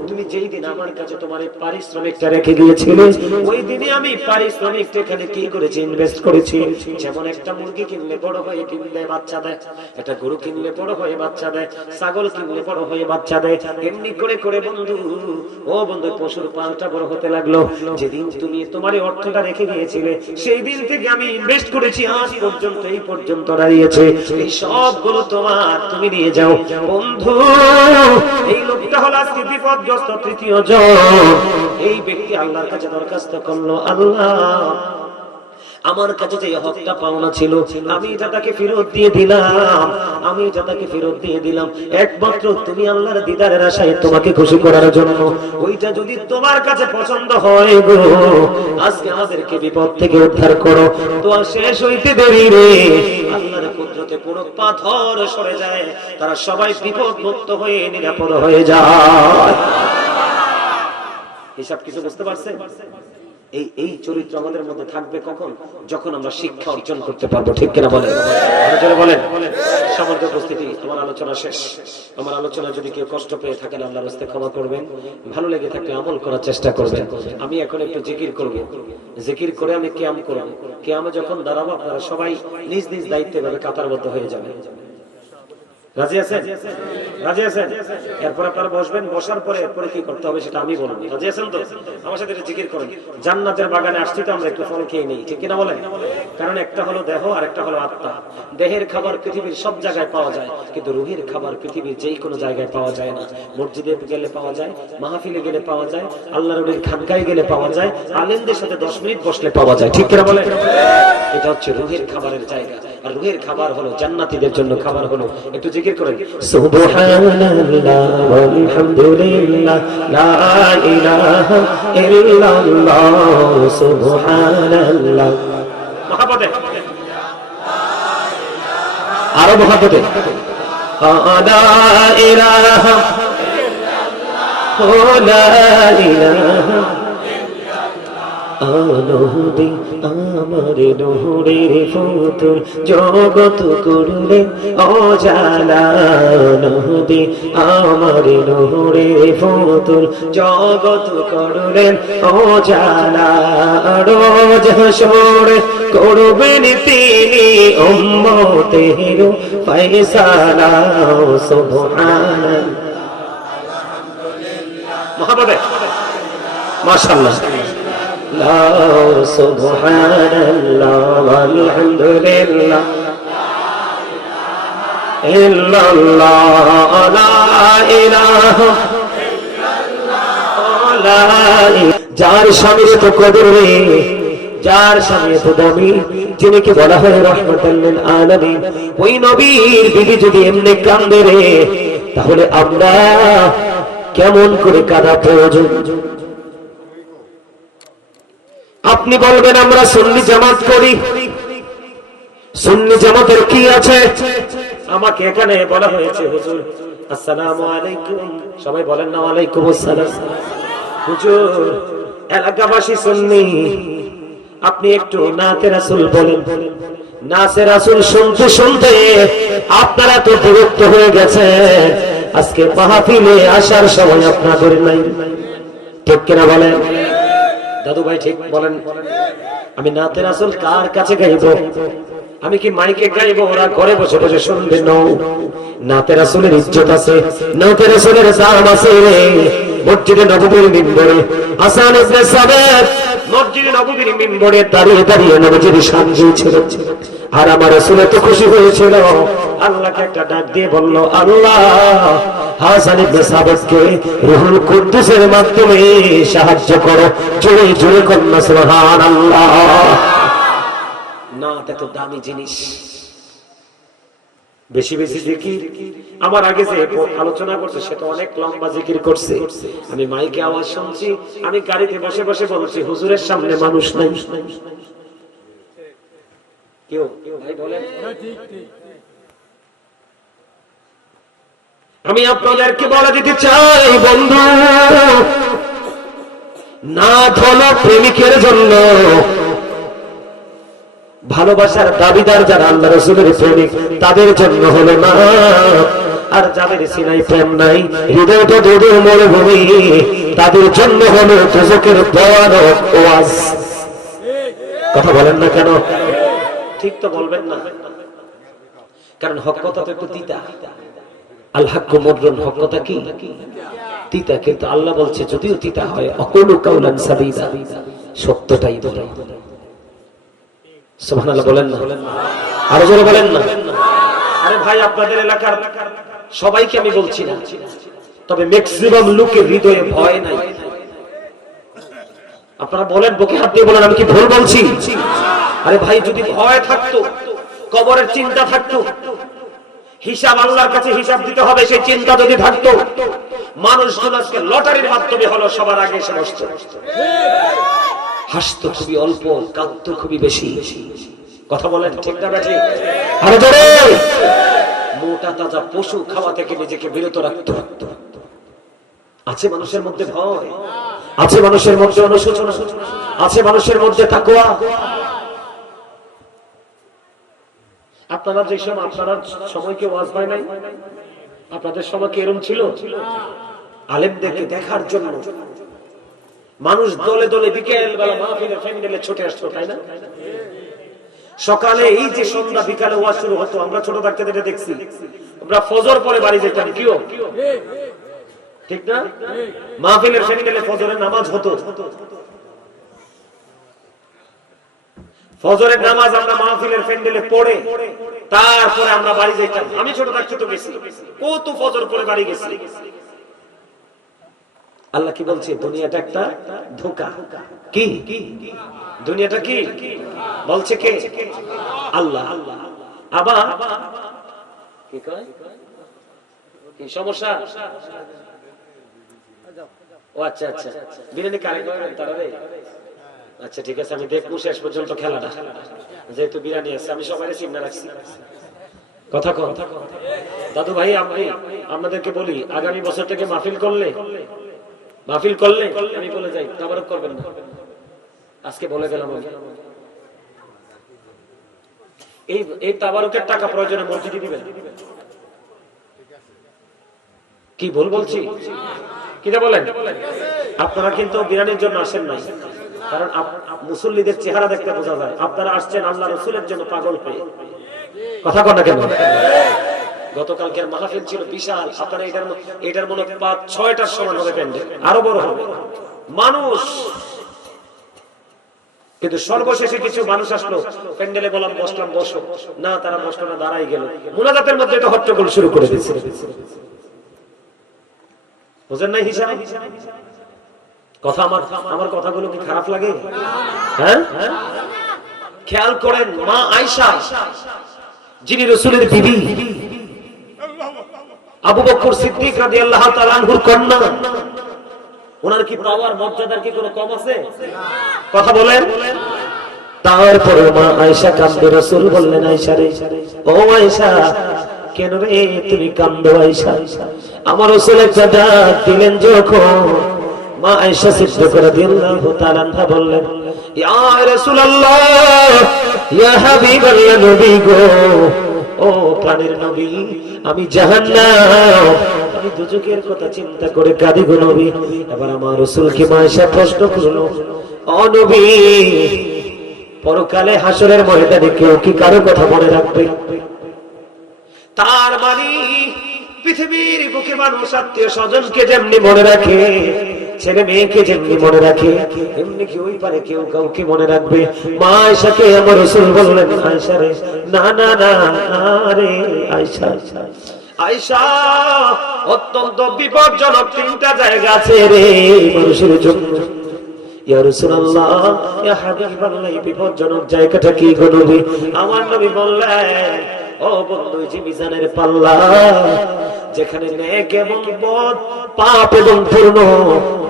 তুমি যেই দিন আমার কাছে তোমার এই পারিশ্রমিকটা রেখে গিয়েছিলে, ওই দিনই আমি পারিশ্রমিকটা এখানে কি করেছি? ইনভেস্ট করেছি। যেমন একটা মুরগি কিনলে বড় হয়ে কিনলে বাচ্চা দেয়, একটা গরু কিনলে বড় হয়ে বাচ্চা দেয়, ছাগল কিনলে বড় হয়ে বাচ্চা দেয়, এমনি করে করে বন্ধু, ও বন্ধু, পশুর পালটা বড় হতে লাগলো। যেদিন তুমি তোমার এই অর্থটা রেখে গিয়েছিলে, সেই দিন থেকে আমি ইনভেস্ট করেছি, আজ পর্যন্ত এই পর্যন্ত দাঁড়িয়েছে। এই সবগুলো তোমার, তুমি নিয়ে যাও। বন্ধু, এই লোকটা হলো আজকে বিপদগ্রস্ত তৃতীয় জন। এই ব্যক্তি আল্লাহর কাছে দরখাস্ত করলো, আল্লাহ, আমার কাছে যে হকটা পাওনা ছিল আমি এটা তাকে ফেরত দিয়ে দিলাম, আমি এটা তাকে ফেরত দিয়ে দিলাম একমাত্র তুমি আল্লাহর দিদারের আশায়, তোমাকে খুশি করার জন্য। ওইটা যদি তোমার কাছে পছন্দ হয় গো, আজকে আমাদেরকে বিপদ থেকে উদ্ধার করো। তো আর শেষ হইতে দেরি রে, আল্লাহর কুদরতে পুরো পাথর সরে যায়, তারা সবাই বিপদ মুক্ত হয়ে নিরাপদ হয়ে যায়। এসব কিছু বুঝতে পারছেন? এই চরিত্র আমাদের মধ্যে থাকবে কখন? যখন আমরা শিক্ষা অর্জন করতে পারবো। ঠিক কিনা বলেন? বলেন। সমাজ উপস্থিতি, আমার আলোচনা শেষ। আমার আলোচনা যদি কেউ কষ্ট পেয়ে থাকেন আল্লাহর রাস্তায় ক্ষমা করবেন, ভালো লেগে থাকলে আমল করার চেষ্টা করবেন। আমি এখন একটু জিকির করব, জিকির করে আমি কিয়াম করব। কিয়ামে যখন দাঁড়াবো আপনারা সবাই নিজ নিজ দায়িত্বে ভাবে কাতারবদ্ধ হয়ে যাবেন। রাজি আছেন? রাজি আছেন? এরপর আপনারা বসবেন, বসার পরে এরপরে কি করতে হবে সেটা আমি বলবো। রাজি আছেন তো? আমার সাথে জিকির করেন। জান্নাতের বাগানে আসছি তো আমরা, একটু ফল খেয়ে নেই, ঠিক কিনা বলেন? কারণ একটা হলো দেহ আর একটা হলো আত্মা। দেহের খাবার পৃথিবীর সব জায়গায় পাওয়া যায়, কিন্তু রুহের খাবার পৃথিবীর যেই কোনো জায়গায় পাওয়া যায় না। মসজিদে গেলে পাওয়া যায়, মাহফিলে গেলে পাওয়া যায়, আল্লাহর ওলির খানকায় গেলে পাওয়া যায়, আলেমদের সাথে 10 মিনিট বসলে পাওয়া যায়। ঠিক কিনা বলেন? এটা হচ্ছে রুহের খাবারের জায়গা। আর রুহের খাবার হলো জান্নাতীদের জন্য খাবার হলো, একটু জিকির করেন, সুবহানাল্লাহ ওয়ালহামদুলিল্লাহ লা ইলাহা ইল্লাল্লাহ সুবহানাল্লাহ। মহাব্বতে, আরো মহাব্বতে, লা ইলাহা ইল্লাল্লাহ লা ইলাহা আলোদি আমার নহরের ফুতুল জগৎ করলে অজালা। নদী আমার নহরের ফুতুল জগৎ করলেন অজালা। রোজ হাসর করবেন তিনি উম্মতের ফয়সালা। সুবহানাল্লাহ, মহাব্বতে, মাশাআল্লাহ, লা সুবহানাল্লাহ ওয়ালহামদুলিল্লাহ ইল্লাল্লাহ লা ইলাহা ইল্লাল্লাহ। যার স্বামীর তো কদর রে, যার স্বামী তো দামি, যিনি কি বলা হয় রাহমাতাল লিল আলামিন, ওই নবীর বিবি যদি এমনি কান্দে রে, তাহলে আমরা কেমন করে কাঁদা প্রয়োজন? আপনি বলবেন আমরা সুন্নি জামাত করি, সুন্নি জামাতের কি আছে? আমাকে এখানে বলা হয়েছে, হুজুর আসসালামু আলাইকুম, সবাই বলেন না ওয়ালাইকুম আসসালাম। হুজুর এলাকাবাসী সুন্নি, আপনি একটু নাতে রাসূল বলেন। নাতে রাসূল শুনতে শুনতে আপনারা তো বিরক্ত হয়ে গেছেন, আজকে মাহফিলে আসার সময় আপনাদের নাই। ঠিক কিনা বলেন? দাদু ভাই ঠিক বলেন। আমি নাতে রাসূল কার কাছে গাইব? আমি কি মাইকে গাইব? ওরা ঘরে বসে বসে শুনবে? নও, নাতে রাসূলের ইজ্জত আছে, নাতে রাসূলের দাম আছে রে। মসজিদে নববীর মিম্বরে হাসান ইবনে সাবিত মসজিদে নববীর মিম্বরে দাঁড়িয়ে দাঁড়িয়ে নবীজির শান গেয়েছিলেন। আর আমার রাসূল এত খুশি হয়েছিল, আল্লাহকে একটা ডাক দিয়ে বলল, আল্লাহ হাসান ইবনে সাবিতকে রূহুল কুদ্দুসের মাধ্যমে সাহায্য করো। জোরে জোরে কন্যা সুবহানাল্লাহ। না, এত দামি জিনিস। বেশি বেশি জিকির। আমার আগে যে আলোচনা করছে সেটা অনেক লম্বা জিকির করছে, আমি মাইকে আওয়াজ শুনছি, আমি গাড়িতে বসে বসে বলছি, হুজুরের সামনে মানুষ নাই। কেউ ভাই বলেন? আমি আপনাদেরকে বলে দিতে চাই বন্ধু, নাথ হলো প্রেমিকের জন্য, ভালোবাসার দাবিদার যারা আল্লাহ রাসূলের প্রেমিক তাদের জন্য হলো না, আর যাদের সিনাই প্রেম নাই, হৃদয়টা দুধের মরুভূমি, তাদের জন্য হলো দোজখের ভয়ানক ওয়াজ। কথা বলেন না কেন? ঠিক তো বলবেন না, কারণ হক কথা তো একটু তিতা। আল হাক্কু মুররুন, হক কথা কি তিতা, কিন্তু আল্লাহ বলছে যদিও তিতা হয় আকুলু কাউলান সাদীদা, সত্যটাই বলে। সুবহানাল্লাহ বলেন না, আরো জোরে বলেন না। আরে ভাই, আপনাদের এলাকার সবাইকে আমি বলছি না, তবে ম্যাক্সিমাম লোকের হৃদয়ে ভয় নাই। আপনারা বলেন, বুকে হাত দিয়ে বলেন আমি কি ভুল বলছি? আরে ভাই, যদি ভয় থাকতো, কবরের চিন্তা থাকতো, হিসাব আল্লাহর কাছে হিসাব দিতে হবে, সেই চিন্তা যদি থাকতো, মানুষজন আজকে লটারির মাধ্যমে হলো সবার আগে এসে বসতো, হাসতো খুবই অল্প, কাঁদতো খুবই বেশি। কথা বলেন ঠিক না বেঠিক? আরো জোরে। মোটা তাজা পশু খাওয়া থেকে নিজেকে বিরত রাখতো। আছে মানুষের মধ্যে ভয়, আছে মানুষের মধ্যে অনুশোচনা, আছে মানুষের মধ্যে তাকওয়া। আপনারা যে সময়, আপনারা সময়কে ওয়াজ হয় নাই, আপনাদের সময় কি এরকম ছিল? আলেমদেরকে দেখার জন্য মানুষ দলে দলে বিকেল বেলা মাহফিলের প্যান্ডেলে ছুটে আসতো, তাই না? সকালে এই যে সন্ধ্যা বিকালে ওয়াজ শুরু হতো, আমরা ছোট থাকতে যেটা দেখছি, আমরা ফজর পরে বাড়ি যেতাম, কিও ঠিক না? মাহফিলের প্যান্ডেলে ফজরের নামাজ হতো, ফজরের নামাজ আমরা মাহফিলের প্যান্ডেলে পড়ে তারপরে আমরা বাড়ি যেতাম। আমি ছোট থাকতে তো গেছি, কত ফজর পরে বাড়ি গেছি। আল্লাহ কি বলছে? দুনিয়াটা একটা ধোঁকা। কি দুনিয়াটা কি বলছে? কে? আল্লাহ। আবার কি কয়? কি সমস্যা? ও আচ্ছা আচ্ছা, বিরিয়ানি কারে করেন তারা রে? আচ্ছা ঠিক আছে, আমি দেখবো শেষ পর্যন্ত খেলাটা, যেহেতু বিরিয়ানি আছে আমি সবাই চিন্তা রাখছি। কথা কন দাদু ভাই, আমি আপনাদেরকে বলি, আগামী বছর থেকে মাহফিল করলে আমি বলে যাই, তাবারক করবেন না। আজকে বলে গেলাম আমি, এই তাবারকের টাকা প্রয়োজনে মসজিদে দিবেন। কি ভুল বলছি? কিটা বলেন? আপনারা কিন্তু বিরিয়ানির জন্য আসেন নাই, কারণ মুসল্লিদের চেহারা দেখতে বোঝা যায় আপনারা আসছেন আল্লাহ রাসূলের জন্য পাগল হয়ে। কথা কন না কেন? গতকালকের মাহফিল ছিল বিশাল, আপনারা এটার মনে 5-6টার সমান হবে প্যান্ডেল, আরো বড় হবে মানুষ। কিন্তু সর্বশেষে কিছু মানুষ আসলো, প্যান্ডেলে বললাম বসলাম, বসো না, তারা বসলো না, দাঁড়াই গেল। মুনাজাতের মধ্যে তো হট্টগোল শুরু করে দিয়েছে। বুঝেন নাই হিসাব? কথা আমার কথাগুলো কি খারাপ লাগে? হ্যাঁ, খেয়াল করেন, মা আয়েশা যিনি রাসূলের বিবি, আবু বকর সিদ্দিক রাদিয়াল্লাহু তাআলা আনহুর কন্যা, ওনার কি পাওয়ার মর্যাদার কি কোনো কম আছে? কথা বলেন। তারপরে মা আয়েশা কাঁদে, রাসূল বললেন, আয়েশা রে, ও আয়েশা কেন রে তুমি কাঁদো? আয়েশা, আমার রাসূল একটা ডাক দিলেন যখন, মা আয়েশা সিদ্দিক রাদিয়াল্লাহু তাআলা আনহা বললেন, ইয়া রাসূলুল্লাহ, ইয়া হাবিবাল্লাহ, নবী গো, ও প্রাণের নবী, আমি জাহান্নাম, আমি দুজকের কথা চিন্তা করে কাঁদি গো নবী। এবার আমার রাসূলকে মা আয়েশা প্রশ্ন করলো, ও নবী, পরকালে হাসরের ময়দানে কেউ কি কারো কথা মনে রাখবে? তার মানে পৃথিবীর বুকে মানুষ আত্মীয় স্বজনকে যেমনি মনে রাখে, ছেলে মেয়েকে যেমনি মনে রাখে, এমনি কি ওই পারে কেউ কাউকে মনে রাখবে? মা আয়েশাকে আমার রাসূল বললেন, আয়েশা রে, না না না রে আয়েশা, আয়েশা অত্যন্ত বিপজ্জনক 3টা জায়গা আছে রে মানুষের জন্য। ইয়া রাসূলুল্লাহ, ইয়া হাবিবাল্লাহ, বিপজ্জনক জায়গাটা কি গো নবী? আমার নবী বললেন, ও বন্ধু, যে মিজানের পাল্লা, যেখানে নেক এবং বদ, পাপ এবং পূর্ণ,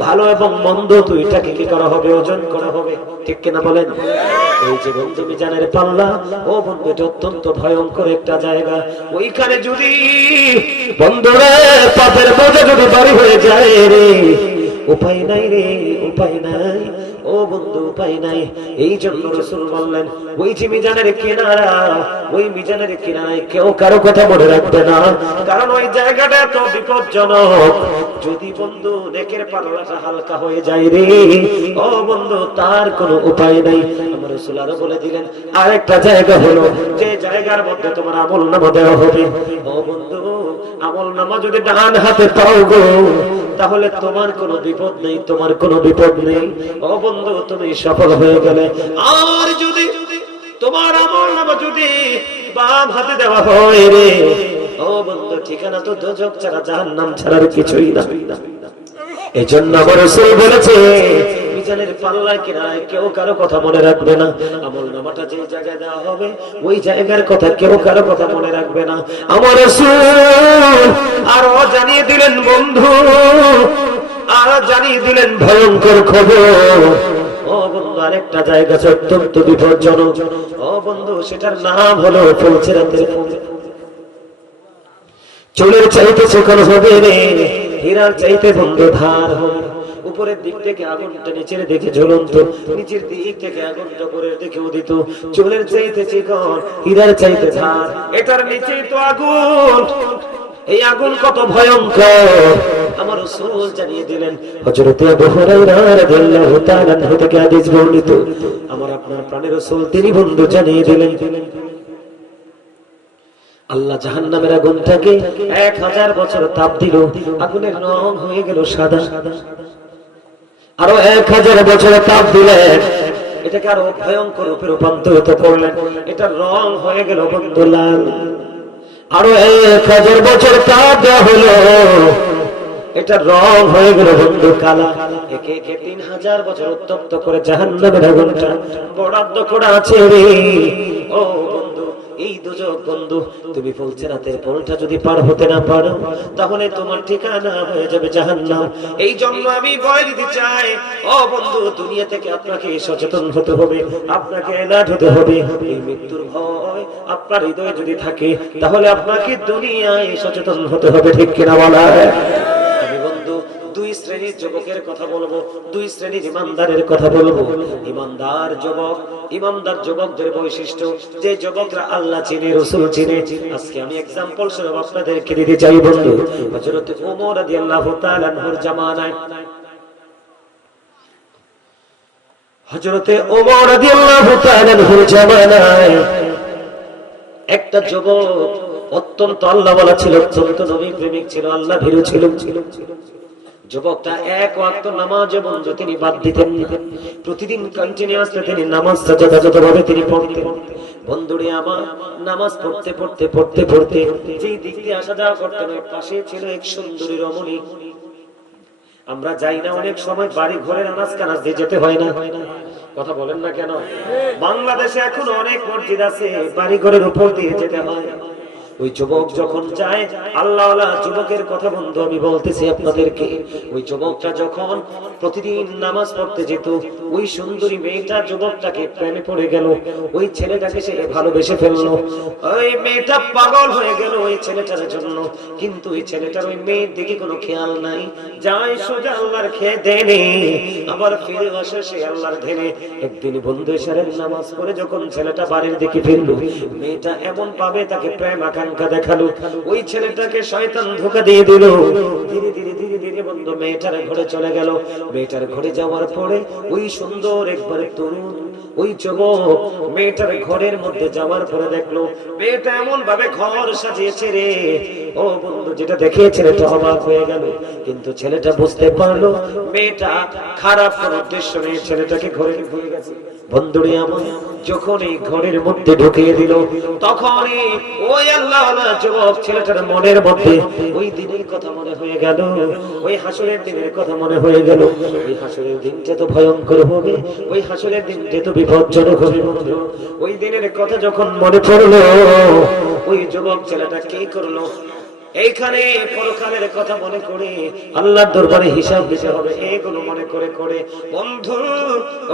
ভালো এবং মন্দ, দুইটাকে কি করা হবে? ওজন করা হবে, ঠিক কিনা বলেন? ওই যে বন্ধু মিজানের পাল্লা, ও বন্ধু, এটা অত্যন্ত ভয়ঙ্কর একটা জায়গা। ওইখানে যদি বন্ধুরে পাপের বোঝা যদি ভারী হয়ে যায় রে, উপায় নাই রে, উপায় নাই ও বন্ধু, উপায় নাই। এই জন্য রাসূল বললেন ওই যে মিজানের কিনারা, ওই মিজানের কিনারায় কেউ কারো কথা মনে রাখবে না, কারণ ওই জায়গাটা তো বিপজ্জনক। যদি বন্ধু নেকের পাল্লাটা হালকা হয়ে যায় রে ও বন্ধু, তার কোনো উপায় নাই। আমার রাসূল আরো বলে দিলেন আরেকটা জায়গা হলো যে জায়গার মধ্যে তোমার আমলনামা দেওয়া হবে। ও বন্ধু, আমলনামা যদি ডান হাতে পাও গো, তাহলে তোমার কোনো বিপদ নেই, তোমার কোনো বিপদ নেই। ও বন্ধু, তুমি সফল হয়ে গেলে। আর যদি তোমার আমলনামা যদি বাম হাতে দেওয়া হয় রে ও বন্ধু, ঠিকানা তো দোজখ ছাড়া, জাহান্নাম ছাড়ার কিছুই না। এজন্য আমার রাসূল বলেছে মিজানের পাল্লায় কিনারায় কেউ কারো কথা মনে রাখবে না। আমলনামাটা যে জায়গায় দেওয়া হবে ওই জায়গার কথা কেউ কারো কথা মনে রাখবে না। আমার রাসূল আরো জানিয়ে দিলেন বন্ধু, আরো জানিয়ে দিলেন ভয়ঙ্কর খবর। ও বন্ধু, আরেকটা জায়গা অত্যন্ত বিপজ্জনক। ও বন্ধু, সেটার নাম হলো ফুলছেরাতের ফুল। চুলের চাইতে চিকন হবে রে, হীরার চাইতে বন্ধু ধার হবে। উপরের দিক থেকে আগুনটা নিচের দিকে ঝুলন্ত, নিচের দিক থেকে আগুনটা উপরের দিকে উদিত। চুলের চাইতে চিকন, হীরার চাইতে ধার, এটার নিচেই তো আগুন। এই আগুন কত ভয়ঙ্কর আমার রাসূল জানিয়ে দিলেন। হযরত আবু হুরায়রা রাদিয়াল্লাহু তাআলা থেকে হাদিস বর্ণিত, আমার আপনার প্রাণের রাসূল তিনি বন্ধু জানিয়ে দিলেন আল্লাহ জাহান্নামের আগুনটাকে 1000 বছর তাপ দিল, আগুনের রং হয়ে গেল সাদা। আরো 1000 বছর তাপ দিলেন, এটাকে আরো ভয়ঙ্কর রূপে রূপান্তরিত করলেন, এটার রং হয়ে গেল বন্ধু লাল। আরো 1000 বছর তাপ দেওয়া হলো, এটার রং হয়ে গেল বন্ধু কালা। একে একে 3000 বছর উত্তপ্ত করে জাহান্নামের আগুনটা বরাদ্দ করা আছে রে ও বন্ধু। এই দোজখ বন্ধু, তুমি ফুলছেরাতের পোলটা যদি পার হতে না পারো তাহলে তোমার ঠিকানা হয়ে যাবে জাহান্নাম। এই জন্য আমি ভয় দিতে চাই ও বন্ধু, দুনিয়া থেকে আপনাকে সচেতন হতে হবে, আপনাকে অ্যালার্ট হতে হবে। এই মৃত্যুর ভয় আপনার হৃদয়ে যদি থাকে তাহলে আপনাকে দুনিয়ায় সচেতন হতে হবে, ঠিক কিনা বলা? আমি বন্ধু দুই শ্রেণীর যুবকের কথা বলবো, দুই শ্রেণীর ইমানদারের কথা বলবো। ইমানদার যুবক, ইমানদার যুবকদের বৈশিষ্ট্য, যে যুবকরা আল্লাহ চিনে, রাসূল চিনে। আজকে আমি एग्जांपल স্বরূপ আপনাদেরকে দিতে চাই বন্ধু। হযরত ওমর রাদিয়াল্লাহু তাআলা আনহুর জামানায়, হযরত ওমর রাদিয়াল্লাহু তাআলা আনহুর জামানায় একটা যুবক অত্যন্ত আল্লাহওয়ালা ছিল, অত্যন্ত নবী প্রেমিক ছিল, আল্লাহ ভীরু ছিল। যুবকটা এক ওয়াক্ত নামাজ বন্ধু তিনি বাদ দিতেন না, প্রতিদিন কন্টিনিউয়াসলি তিনি নামাজটা যথাযথভাবে তিনি পড়তেন। বন্ধুরে আমার, নামাজ পড়তে পড়তে পড়তে পড়তে যেই দিক দিয়ে আসা যাওয়া করতেন ওই পাশে ছিল এক সুন্দরী রমণী। আমরা যাই না অনেক সময় বাড়ি ঘরের আনাজ কানাজ দিয়ে যেতে হয় না, কথা বলেন না কেন? বাংলাদেশে এখন অনেক মসজিদ আছে বাড়ি ঘরের উপর দিয়ে যেতে হয়। ওই যুবক যখন যায়, আল্লাহওয়ালা যুবকের কথা বন্ধু আমি বলতেছি আপনাদেরকে, ওই যুবকটা যখন প্রতিদিন নামাজ পড়তে যেত, ওই সুন্দরী মেয়েটা যুবকটাকে প্রেমে পড়ে গেল, ওই ছেলেটাকে সে ভালোবেসে ফেললো, ওই মেয়েটা পাগল হয়ে গেল ওই ছেলেটার জন্য। কিন্তু ওই ছেলেটার ওই মেয়ের দিকে কোনো খেয়াল নাই, যায় সোজা আল্লাহর খেয়ে দেনে, আবার ফিরে আসে সে আল্লাহর ধ্যানে। একদিন বন্ধু এশারের নামাজ পড়ে যখন ছেলেটা বাড়ির দিকে ফিরল, মেয়েটা এমন পাবে তাকে প্রেম আকাঙ্ক্ষা দেখালো, ওই ছেলেটাকে শয়তান ধোঁকা দিয়ে দিল। ধীরে ধীরে ধীরে ধীরে বন্ধু মেয়েটার ঘরে চলে গেল। মেয়েটার ঘরে যাওয়ার পরে ওই সুন্দর একবারে তরুণ ওই যুবক মেয়েটার ঘরের মধ্যে যাওয়ার পরে দেখলো মেয়েটা এমন ভাবে ঘর সাজিয়েছে রে ও বন্ধু, যেটা দেখে ছেলেটা অবাক হয়ে গেল। কিন্তু ছেলেটা বুঝতে পারলো মেয়েটা খারাপ কোন উদ্দেশ্য নেই, ছেলেটাকে ঘরে ঢুকে গেছে। বন্ধুরে আমার, যখন এই ঘরের মধ্যে ঢুকিয়ে দিল তখনই ওই আল্লাহওয়ালা যুবক ছেলেটার মনের মধ্যে ওই দিনের কথা মনে হয়ে গেল, ওই হাসরের দিনের কথা মনে হয়ে গেল। ওই হাসরের দিনটা তো ভয়ঙ্কর হবে, ওই হাসরের দিনটা তো বিপজ্জনক হবে বন্ধু। ওই দিনের কথা যখন মনে পড়লো, ওই যুবক ছেলেটা কি করলো, এইখানে পরকালের কথা মনে করে আল্লাহর দরবারে হিসাব দিতে হবে, এগুলো মনে করে করে বন্ধু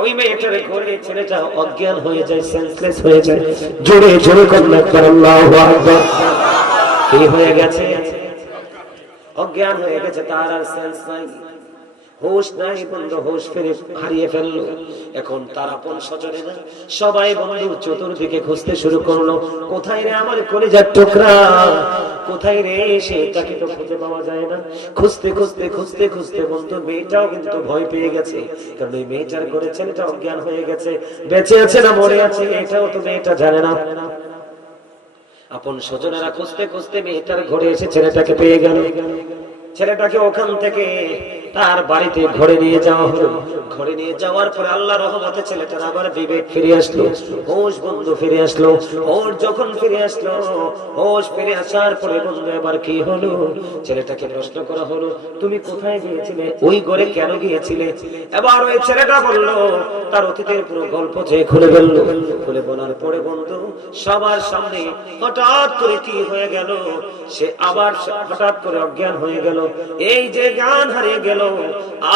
ওই মেয়েটার ঘরে ছেলেটা অজ্ঞান হয়ে যায়, সেন্সলেস হয়ে যায়। জোরে জোরে করলে আল্লাহু আকবার। এই হয়ে গেছে, অজ্ঞান হয়ে গেছে, তার আর সেন্স নাই। হোশ নাই বন্ধু, হোশ ফিরে হারিয়ে ফেললো। এখন তার আপন স্বজনেরা সবাই বন্ধু চতুর্দিকে খুঁজতে শুরু করলো, কোথায় রে আমার কলিজার টুকরা, কোথায় রে সে, তাকে তো খুঁজে পাওয়া যায় না। খুঁজতে খুঁজতে খুঁজতে খুঁজতে বন্ধু মেয়েটাও কিন্তু ভয় পেয়ে গেছে, কারণ এই মেয়েটার ঘরে ছেলেটা অজ্ঞান হয়ে গেছে, বেঁচে আছে না মরে আছে এটাও তো মেয়েটা জানে না। আপন স্বজনেরা খুঁজতে খুঁজতে মেয়েটার ঘরে এসে ছেলেটাকে পেয়ে গেল। ছেলেটাকে ওখান থেকে তার বাড়িতে ঘরে নিয়ে যাওয়া হলো। ঘরে নিয়ে যাওয়ার পরে আল্লাহর রহমতে ছেলেটার আবার বিবেক ফিরে আসলো, হোশ বন্ধু ফিরে আসলো। হোশ যখন ফিরে আসলো, হোশ ফিরে আসার পরে বন্ধু এবার কি হলো, ছেলেটাকে প্রশ্ন করা হলো, তুমি কোথায় গিয়েছিলে, ওই ঘরে কেন গিয়েছিলে? এবার ওই ছেলেটা বললো তার অতীতের পুরো গল্প যে খুলে বলল। খুলে বলার পরে বন্ধু সবার সামনে হঠাৎ করে কি হয়ে গেল, সে আবার হঠাৎ করে অজ্ঞান হয়ে গেল। এই যে জ্ঞান হারিয়ে গেল,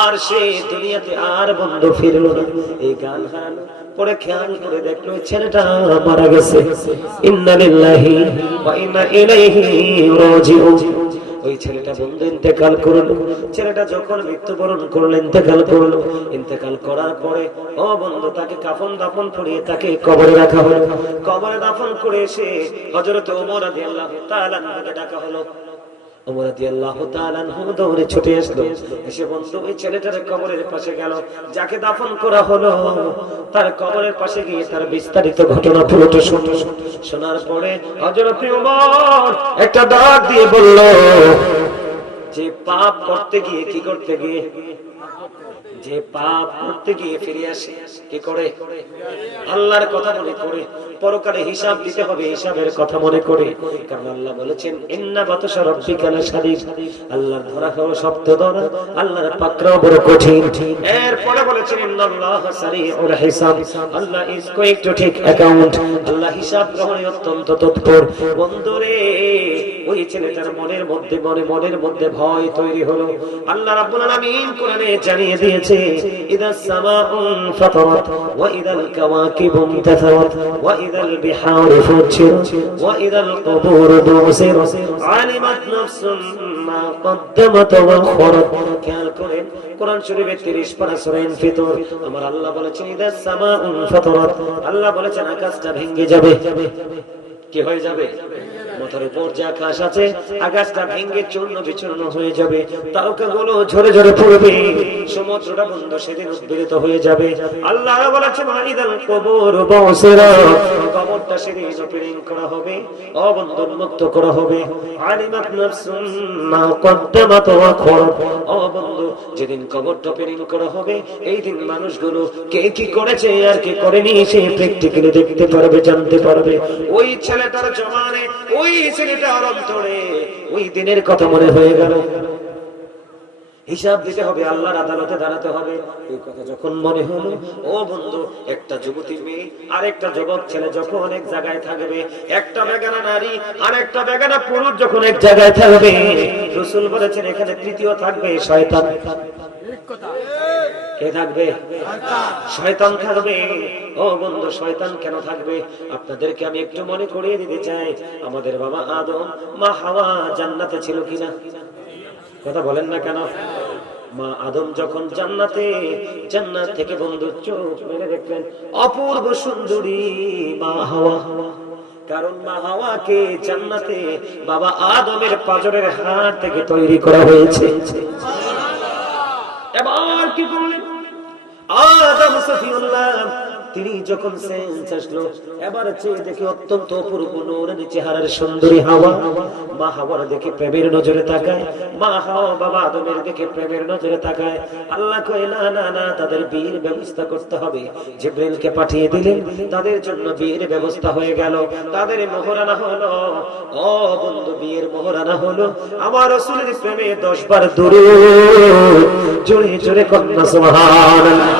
আর সে দুনিয়াতে আর বন্ধু ফিরল না। এই জ্ঞান হারানো পরে খেয়াল করে দেখলো ছেলেটা মারা গেছে। ইন্না লিল্লাহি ওয়া ইন্না ইলাইহি রাজিউন। ওই ছেলেটা বন্ধু ইন্তেকাল করলো। ছেলেটা যখন মৃত্যুবরণ করলো, ইন্তেকাল করলো, ইন্তেকাল করার পরে ও বন্ধু তাকে কাফন দাফন করিয়ে তাকে কবরে রাখা হলো। কবরে দাফন করে এসে হযরত ওমর রাদিয়াল্লাহু তাআলা আনহুকে ডাকা হলো। ওমর রাদিয়াল্লাহু তাআলা আনহু দৌড়ে ছুটে আসলো, এসে বন্ধু ওই ছেলেটার কবরের পাশে গেল, যাকে দাফন করা হলো তার কবরের পাশে গিয়ে তার বিস্তারিত ঘটনা পুরোটা শুনলো। শোনার পরে হযরত ওমর একটা ডাক দিয়ে বলল যে পাপ করতে গিয়ে কি করতে গিয়ে, যে পাপ করতে গিয়ে ফিরে আসে কি করে, আল্লাহর কথা মনে করে, পরকালে হিসাব দিতে হবে হিসাবের কথা মনে করে। কারণ আল্লাহ বলেছেন ইন্না বাতাশা রাব্বিকা লাশাদীদ, আল্লাহর ধরা খাওয়া শব্দ ধরা, আল্লাহর পাকড়াও বড় কঠিন। এরপরে বলেছেন ইন্নাল্লাহা সারিউল হিসাব, Allah is quick to take account, Allah হিসাব গ্রহণে অত্যন্ত তৎপর। বন্ধুরে ওই ছেলেটার মনের মধ্যে ভয় তৈরি হলো। আল্লাহ রাব্বুল আলামিন কোরআনে জানিয়ে দিয়েছে ইদাস সামাউন ফাতারাত ওয়া ইদাল কাওয়াকিবু ইনতাসারাত ওয়া ইদাল বিহারু ফুজিরাত ওয়া ইদাল কুবুরু বুসিরাত আলিমাত নাফসুম মা কদ্দামাত ওয়া আখরাত। খেয়াল করেন কোরআন শরীফের 30 পারা সূরা ইনফিতর আমার আল্লাহ বলেছেন ইদাস সামাউন ফাতারাত, আল্লাহ বলেছেন আকাশটা ভেঙে যাবে। কি হয়ে যাবে? মাথার উপর যে আকাশ আছে আকাশটা ভেঙে চূর্ণ বিচূর্ণ হয়ে যাবে, তারকাগুলো ঝরে ঝরে পড়বে, সমুদ্রটা বন্ধ সেদিন উদ্বেলিত হয়ে যাবে। আল্লাহ বলেছেন ইদাল কুবুর বুসিরাত, কবরটা সেদিন ওপেনিং করা হবে, অবন্ধ মুক্ত করা হবে। আলিমাত নাফসুম মা কদ্দামাত ওয়া আখরাত, অবন্ধ যেদিন কবরটা ওপেনিং করা হবে এই দিন মানুষগুলো কে কি করেছে আর কি করেনি সে প্র্যাকটিক্যালি দেখতে পারবে, জানতে পারবে। ওই ছেলেটার জমানে, ওই ছেলেটার অন্তরে ওই দিনের কথা মনে হয়ে গেল। হিসাব দিতে হবে, আল্লাহর আদালতে দাঁড়াতে হবে। এই কথা যখন মনে হলো, ও বন্ধু একটা যুবতী মেয়ে আর একটা যুবক ছেলে যখন এক জায়গায় থাকবে, একটা বেগানা নারী আর একটা বেগানা পুরুষ যখন এক জায়গায় থাকবে, রাসূল বলেছেন এখানে তৃতীয় থাকবে শয়তান। কে থাকবে? শয়তান থাকবে। ও বন্ধু শয়তান কেন থাকবে? আপনাদেরকে আমি একটু মনে করিয়ে দিতে চাই, আমাদের বাবা আদম মা হাওয়া জান্নাতে ছিল কিনা? কথা বলেন না কেন? মা আদম যখন জান্নাতে, জান্নাত থেকে বন্ধু চোখ মেলে দেখলেন অপূর্ব সুন্দরী মা হাওয়া। কারণ মা হাওয়াকে জান্নাতে বাবা আদমের পাঁজরের হাড় থেকে তৈরি করা হয়েছে। এবার কি করলেন আদম সফিউল্লাহ, তিনি যখন সেন্স আসলো এবার চেয়ে দেখে অত্যন্ত অপূর্ব নূরানী চেহারার সুন্দরী হাওয়া। মা হাওয়ার দেখে প্রেমের নজরে তাকায়, মা হাওয়া বাবা আদমের দেখে প্রেমের নজরে তাকায়। আল্লাহ কয় না না না, তাদের বিয়ের ব্যবস্থা করতে হবে। জিবরাইলকে পাঠিয়ে দিলেন, তাদের জন্য বিয়ের ব্যবস্থা হয়ে গেল, তাদের মোহরানা হলো। ও বন্ধু বিয়ের মোহরানা হলো। আমার রাসূলের প্রেমে 10 বার দুরূদ, জোরে জোরে কন্যা সুবহানাল্লাহ।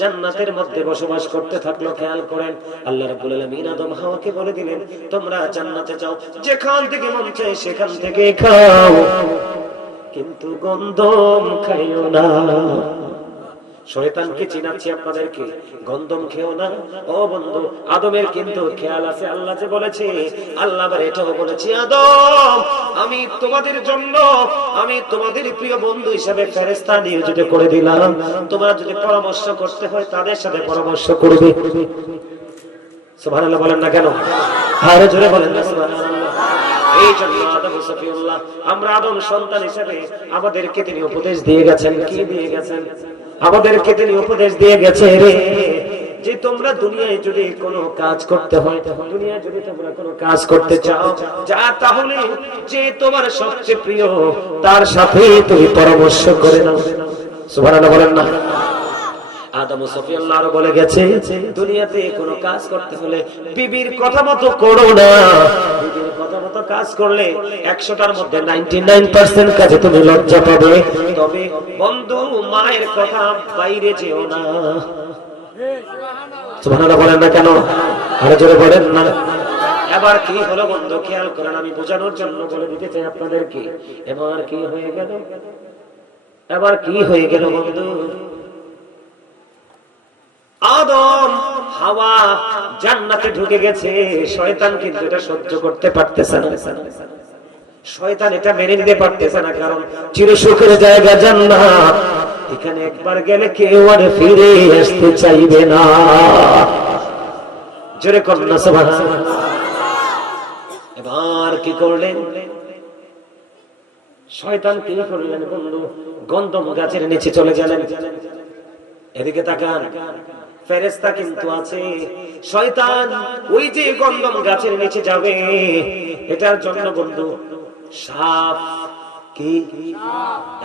জান্নাতের মধ্যে বসবাস করতে থাকলো। খেয়াল করেন আল্লাহ রাব্বুল আলামিন আদম হাওয়াকে বলে দিলেন তোমরা জান্নাতে যাও, যেখান থেকে মন চায় সেখান থেকে খাও, কিন্তু গন্ধম খাইও না। শয়তানকে চিনাচ্ছি আপনাদেরকে, গন্ধম খেও না। ও বন্ধু, আদমের কিন্তু খেয়াল আছে, আল্লাহ যে বলেছে, আল্লাহ আবার এটাও বলেছে, আদম আমি তোমাদের জন্য, আমি তোমাদের প্রিয় বন্ধু হিসেবে ফেরেশতা নিয়োজিত করে দিলাম, তোমরা যদি পরামর্শ করতে হয় তাদের সাথে পরামর্শ করবে। সুবহানাল্লাহ বলেন না কেন? আরো জোরে বলেন না সুবহানাল্লাহ। এই জন্য আদম সফিউল্লাহ, আমরা আদম সন্তান হিসেবে আমাদেরকে তিনি উপদেশ দিয়ে গেছেন। কি দিয়ে গেছেন? আমাদেরকে তিনি উপদেশ দিয়ে গেছে রে, যে তোমরা দুনিয়ায় যদি কোনো কাজ করতে হয়, দুনিয়ায় যদি তোমরা কোনো কাজ করতে চাও, যা তাহলে যে তোমার সবচেয়ে প্রিয় তার সাথে তুমি পরামর্শ করে নাও। সুবহানাল্লাহ বলেন না? আদম সফিউল্লাহ আরো বলে গেছে, দুনিয়াতে কোনো কাজ করতে হলে বিবির কথা মতো করো না। বিবির কথা মতো কাজ করলে 100টার মধ্যে 99% কাজে তুমি লজ্জা পাবে। তবে বন্ধু, মায়ের কথা বাইরে যেও না। সুবহানাল্লাহ বলেন না কেন? আরো জোরে বলেন না। এবার কি হলো বন্ধু, খেয়াল করেন, আমি বোঝানোর জন্য বলে দিতে চাই আপনাদেরকে। এবার কি হয়ে গেল? এবার কি হয়ে গেল বন্ধু? আদম হাওয়া জান্নাতে ঢুকে গেছে, শয়তান কিন্তু এটা সহ্য করতে পারতেছে না। শয়তান এটা মেনে নিতে পারতেছে না, কারণ চিরসুখের জায়গা জান্নাত, এখানে একবার গেলে কেউ আর ফিরে আসতে চাইবে না। জোরে কন্যা সুবহানাল্লাহ। এবার কি করলেন শয়তান? কি করলেন বন্ধু? গন্ধম গাছের নিচে চলে গেলেন। এদিকে তাকান, ফেরেশতা কিন্তু আছে। শয়তান ওই যে গন্ধম গাছের নিচে যাবে, এটার জন্য বন্ধু সাপ কি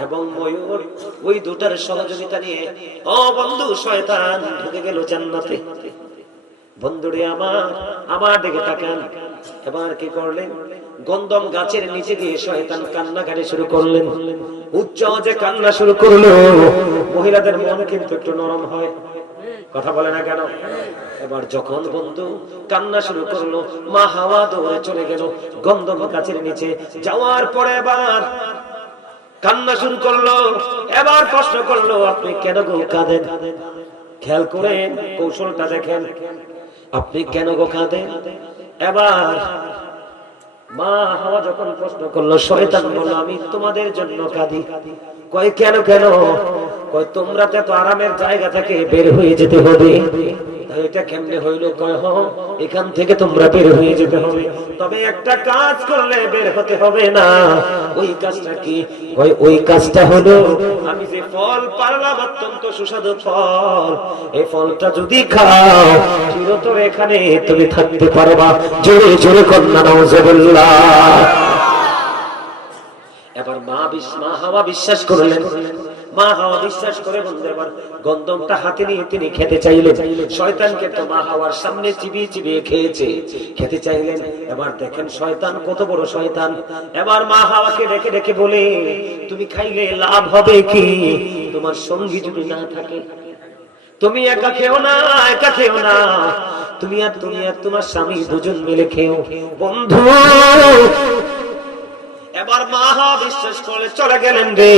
এবং ময়ূর, ওই দুটার সহযোগিতা নিয়ে ও বন্ধু শয়তান ঢুকে গেল জান্নাতে। বন্ধুরে আমার দিকে তাকান। এবার কি করলেন? গন্ধম গাছের নিচে গিয়ে শয়তান কান্নাকাটি শুরু করলেন। উচ্চ যে কান্না শুরু করলো, মহিলাদের মন কিন্তু একটু নরম হয়, কথা বলে না কেন? এবার যখন বন্ধু কান্না শুরু করলো, মা হাওয়া দৌড়ে চলে গেল গন্ধম গাছের নিচে। যাওয়ার পরে এবার কান্না শুরু করলো। এবার প্রশ্ন করলো, আপনি কেন গো কাঁদেন? খেয়াল করেন, কৌশলটা দেখেন, আপনি কেন গো কাঁদেন? এবার মা হাওয়া যখন প্রশ্ন করলো, শয়তান বলল, আমি তোমাদের জন্য কাঁদি। কয় কেন কেন? কয় তোমরা তো আরামের জায়গা থেকে বের হয়ে যেতে হবে। এটা কেমনে হইলো? কয় এখান থেকে তোমরা বের হয়ে যেতে হবে, তবে একটা কাজ করলে বের হতে হবে না। ওই কাজটা কি? কয় ওই কাজটা হলো, আমি যে ফল পারলাম, অত্যন্ত সুস্বাদু ফল, এই ফলটা যদি খাও চিরতর এখানে তুমি থাকতে পারবা। জোরে জোরে কন্যা নাউজুবিল্লাহ। এবার মা হাওয়া বিশ্বাস করলেন। মা হাওয়া বিশ্বাস করে বন্ধু এবার গন্ধমটা হাতে নিয়ে তিনি খেতে চাইলেন। শয়তানকে তো মা হাওয়ার সামনে চিবিয়ে চিবিয়ে খেতে চাইলেন। এবার দেখেন শয়তান কত বড় শয়তান। এবার মা হাওয়াকে ডেকে ডেকে বলে, তুমি খাইলে লাভ হবে কি? তোমার সঙ্গী যদি না থাকে, তুমি একা খেও না, একা খেও না, তুমি আর তোমার স্বামী দুজন মিলে খেও বন্ধু। এবার মা হাওয়া বিশ্বাস করে চলে গেলেন রে।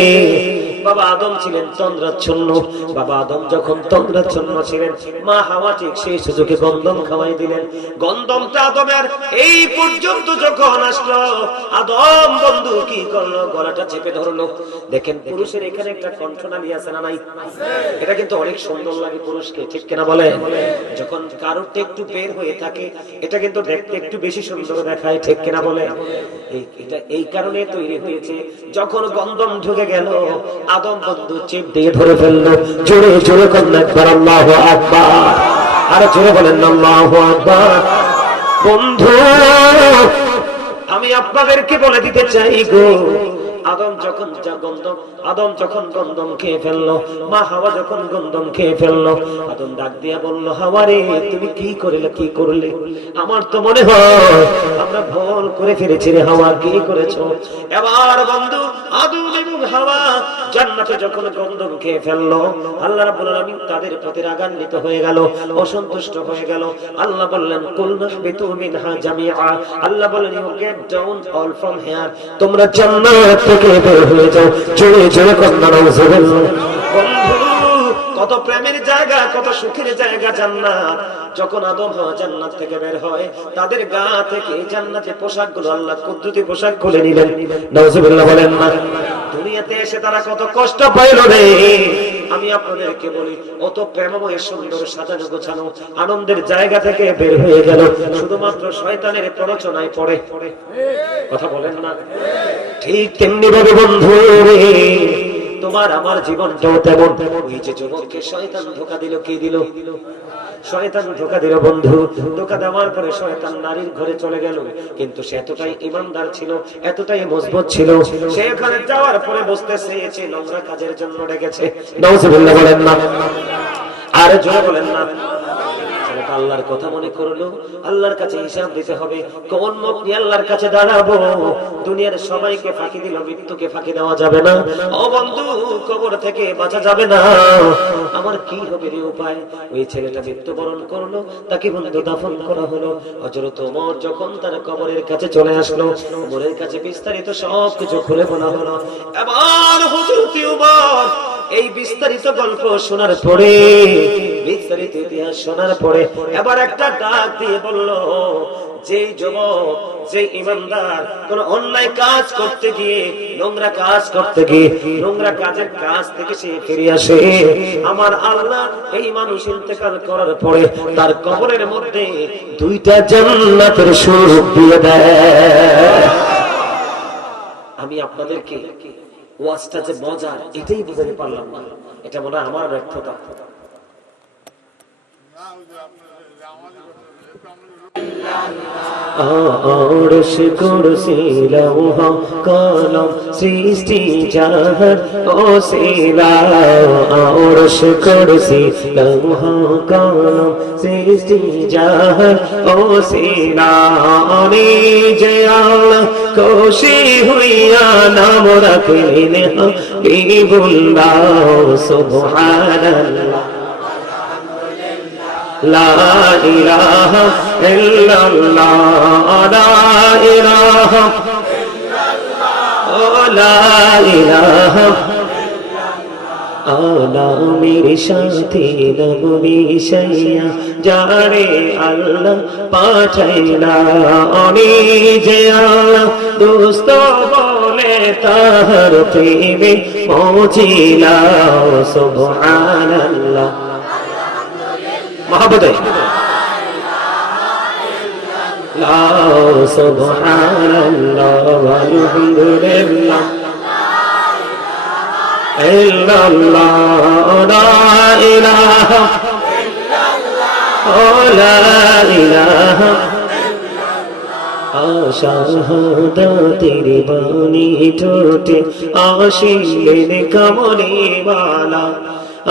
বাবা আদম ছিলেন তন্দ্রাচ্ছন্ন। বাবা আদম যখন তন্দ্রাচ্ছন্ন ছিলেন, মা হাওয়া ঠিক সেই সুযোগে গন্ধম খাওয়াই দিলেন। গন্ধমটা আদমের এই পর্যন্ত যখন আসলো, আদম বন্ধু কি করলো? গলাটা চেপে ধরলো। দেখেন পুরুষের এখানে একটা কণ্ঠনালী আছে না নাই? এটা কিন্তু অনেক সুন্দর লাগে পুরুষকে, ঠিক কিনা বলে? যখন কারোরটা একটু বের হয়ে থাকে, এটা কিন্তু দেখতে একটু বেশি সুন্দর দেখায়, ঠিক কিনা বলে? এটা এই কারণে তৈরি হয়েছে। যখন গন্ধম ঢুকে গেল, আদম বন্ধু চেপ দিয়ে ধরে ফেললো। জোরে জোরে করলেন একবার আল্লাহু আকবার। আরে জোরে বলেন আল্লাহু আকবার। বন্ধু আমি আপনাদেরকে বলে দিতে চাই গো, আদম যখন গন্ধম খেয়ে ফেললো, মা হাওয়া যখন গন্ধম খেয়ে ফেললো, আদম ডাক দিয়া বলল, হাওয়া রে তুমি কি করলে? আমার তো মনে হয় আমরা ভুল করে ফেলেছি রে হাওয়া, কি করেছো? এবার বন্ধু আদম এবং হাওয়া জান্নাতে যখন গন্ধম খেয়ে ফেললো, আল্লাহ রাব্বুল আলামিন তাদের প্রতি রাগান্বিত হয়ে গেল, অসন্তুষ্ট হয়ে গেল। আল্লাহ বললেন, কুলনা বিতু মিনহা জামিআ, আল্লাহ বললেন, you get down all from here, তোমরা জান্নাত থেকে বের হয়ে যাও। জোরে জোরে কন্যা নাউজুবিল্লাহ। বন্ধু কত প্রেমের জায়গা, কত সুখের জায়গা জান্নাত। যখন আদম হাওয়া জান্নাত থেকে বের হয়, তাদের গা থেকে জান্নাতের পোশাকগুলো আল্লাহ কুদরতি পোশাক খুলে নিলেন। নাউজুবিল্লাহ বলেন না। দুনিয়াতে এসে তারা কত কষ্ট পাইল রে। আমি আপনাদেরকে বলি, অত প্রেমময় সুন্দর সাজানো গোছানো আনন্দের জায়গা থেকে বের হয়ে গেল শুধুমাত্র শয়তানের প্ররোচনায় পড়ে। কথা বলেন না? ঠিক তেমনি ভাবে বন্ধু রে, তোমার আমার জীবনটাও তেমন। ওই যে যুবককে শয়তান ধোঁকা দিল, কি দিল? শয়তান ধোঁকা দিল বন্ধু। ধোঁকা দেওয়ার পরে শয়তান নারীর ঘরে চলে গেল, কিন্তু সে এতটাই ইমানদার ছিল, এতটাই মজবুত ছিল, সে ওখানে যাওয়ার পরে বসতে চেয়েছে, নোংরা কাজের জন্য ডেকেছে। নাউজুবিল্লাহ বলেন না। আরে জোরে বলেন না। আল্লাহর কথা মনে করলো, আল্লাহর কাছে হিসাব দিতে হবে। কোন মুখ নিয়ে আল্লাহর কাছে দাঁড়াবো? দুনিয়ার সবাইকে ফাঁকি দিল, মৃত্যুকে ফাঁকি দেওয়া যাবে না। ও বন্ধু, কবর থেকে বাঁচা যাবে না। আমার কি হবে রে উপায়? ওই ছেলেটা মৃত্যুবরণ করলো, তাকে বন্ধু দাফন করা হলো। হযরত ওমর যখন তার কবরের কাছে চলে আসলো, ওমরের কাছে বিস্তারিত সবকিছু খুলে বলা হলো। এবার হযরত ওমর এই বিস্তারিত গল্প শোনার পরে, বিস্তারিত ইতিহাস শোনার পরে এবার একটা ডাক দিয়ে বলল, যে যুবক, যে ইমানদার কোন অন্যায় কাজ করতে গিয়ে, নোংরা কাজ করতে গিয়ে, নোংরা কাজের কাজ থেকে সে ফিরে আসে, আমার আল্লাহ এই মানুষ ইন্তেকাল করার পরে তার কবরের মধ্যে 2টা জান্নাতের সুখ দিয়ে দেয়। আমি আপনাদেরকে ওয়াজটা যে মজা, এটাই বুঝাতে পারলাম না। এটা মনে হয় আমার ব্যর্থতা। আরশ কুরসি লৌহ কলম সৃষ্টি জাহান ওসিলা। আরশ কুরসি লৌহ কলম সৃষ্টি জাহান ওসিলা। যে আল্লাহ খুশি হইয়া নাম রাখলেন হাবিবুল্লাহ। সুবহানাল্লাহ, লা ইলাহা ইল্লাল্লাহ, লা ইলাহা ইল্লাল্লাহ, লা ইলাহা আলামের সাথে নব মিশাইয়া যারে আল্লাহ পাঠাইলা। অনি যে আল্লাহ দোস্ত বলে তাহার প্রেমে পৌঁছিলা। সুবহানাল্লাহ, মহাব্বতে লা সুবহানাল্লাহ আলহামদুলিল্লাহ ইল্লাল্লাহ, লা ইলাহা ইল্লাল্লাহ, লা ইলাহা শাহাদাতের বাণী ঠোঁটে আসিলেন কামলিওয়ালা।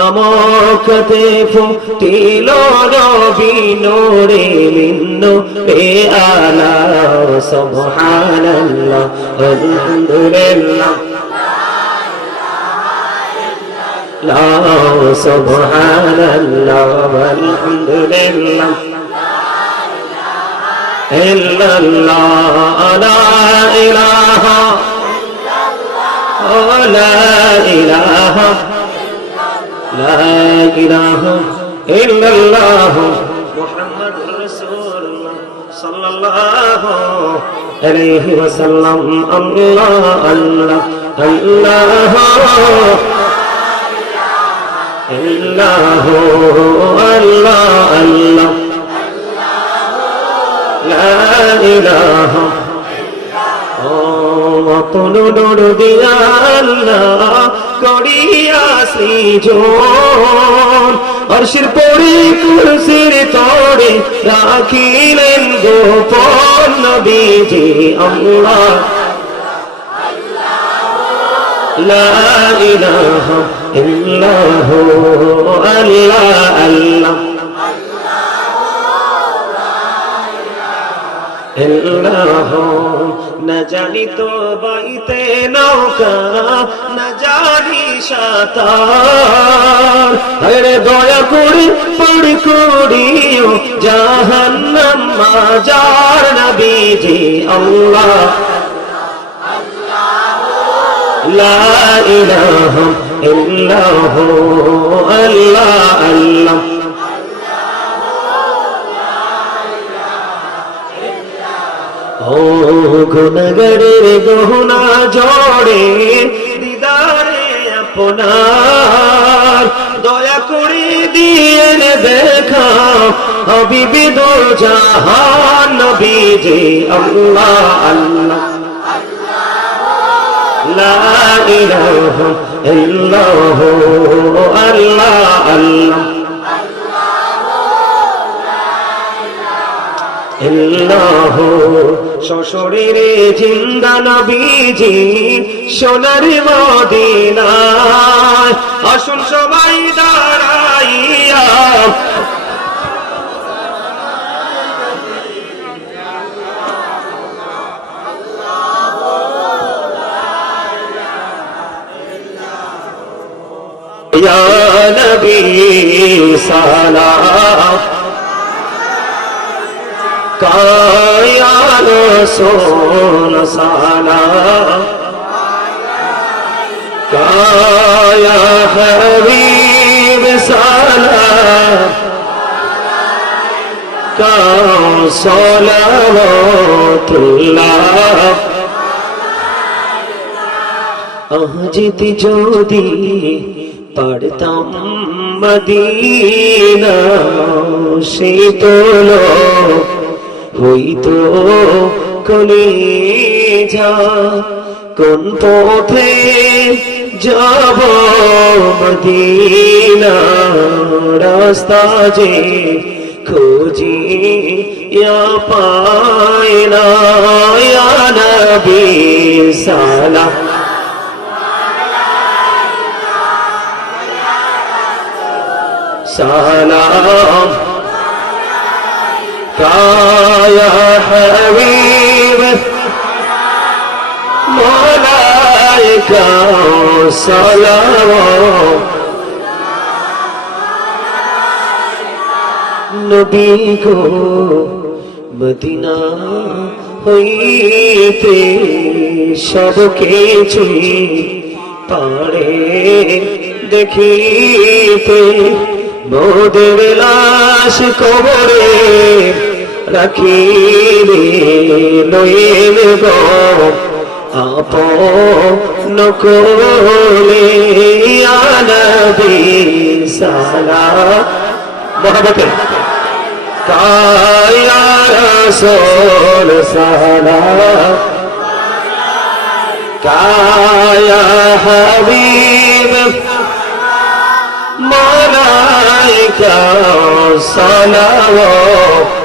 আমখতে ফুটিল নবী নূরে মিন্নু এ আলা। সুবহানাল্লাহ আলহামদুলিল্লাহ, লা সুবহানাল্লাহ আলহামদুলিল্লাহ ইল্লাল্লাহ, লা ইলাহা ইল্লাল্লাহ, লা ইলাহা লা ইলাহা ইল্লাল্লাহ মুহাম্মাদুর রাসূলুল্লাহ সাল্লাল্লাহু আলাইহি ওয়াসাল্লাম। আল্লাহ আল্লাহ আল্লাহ ইল্লাল্লাহ, আল্লাহ আল্লাহ লা ইলাহা আপন নূর দিয়া আল্লাহ করিয়া সৃজন। আরশের পরে কুরসির তরে রাখিলেন গোপন নবীজি আল্লাহ। লা ইলাহা ইল্লাল্লাহ, আল্লাহ আল্লাহ ইল্লাল্লাহ। না জানি তো বাইতে নৌকা, না জানি সাঁতার, আরে দয়া করে পার করিও জাহান্নাম মাজার নবীজি আল্লাহ। লা ইলাহা ইল্লাহু আল্লাহ আল্লাহ ও গুনাহগারের গহনা জড়ে দিদারে আপনার দয়া করে দিয়ে দেখা হাবিবি দো জাহান নবীজি আল্লাহ আল্লাহ লা ইলাহা ইল্লাহু আল্লাহ আল্লাহ ইল্লাহু সশরীরে জিন্দা নবীজি সোনার মদিনায় আসুন সবাই দাঁড়াইয়া ইয়া নবী সালাম কায়া রাসূল সালাম কায়া হাবিব সালাম কা সালাওয়াতুল্লাহ আজিত যদি পড়তাম মদিনা সে তোলো হইতো কলিজা কোন পথে যাব মদিনা রাস্তা যে খুঁজি পাই না ইয়া নবী সালাম সালাম কায়া হাবিব মালাইকা সালাম নবী গো মদিনা হইতে সব কিছুই পারে দেখিতে মোদের লাশ কবরে রাখিলে লইল গো আপন কোলে ইয়া নবী সালাম মহব্বতে কায়া রাসূল সালাম কায়া হাবিব মালাইকা সালাওয়াত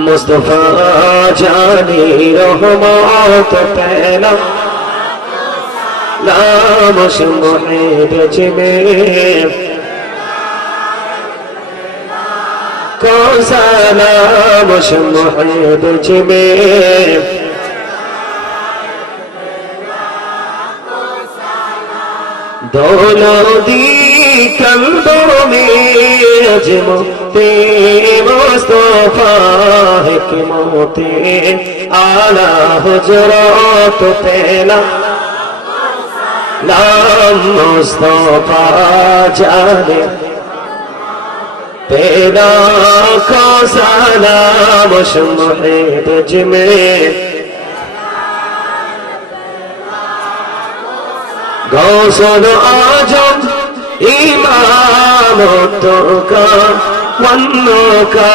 মুস্তাফা জানি রহমত পেলা নাম শুনে বেজমে को सलाम शुहे बेजमे दोनों दी कल्बों में अजमते मुस्तफा के मोते आला हुजरात पहला नाम मुस्तफा जाने पहला को सलाम शुहे बेजमे गौसल आजम इमामत का वन्नो का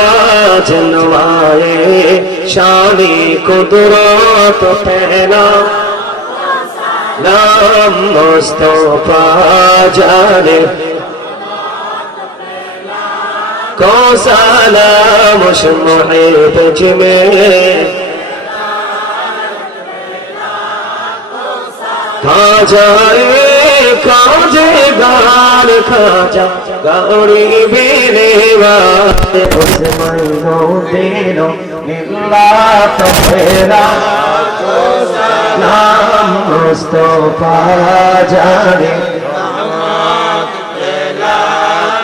जलवाए शानी कुदरत पहला नाम मुस्तफा जाने को सलाम शुहे बेजमे खाजे गान खाजा गौरी बेनेवा उस्मान देनो निल्ला तो तेरा नाम मुस्तफा जाने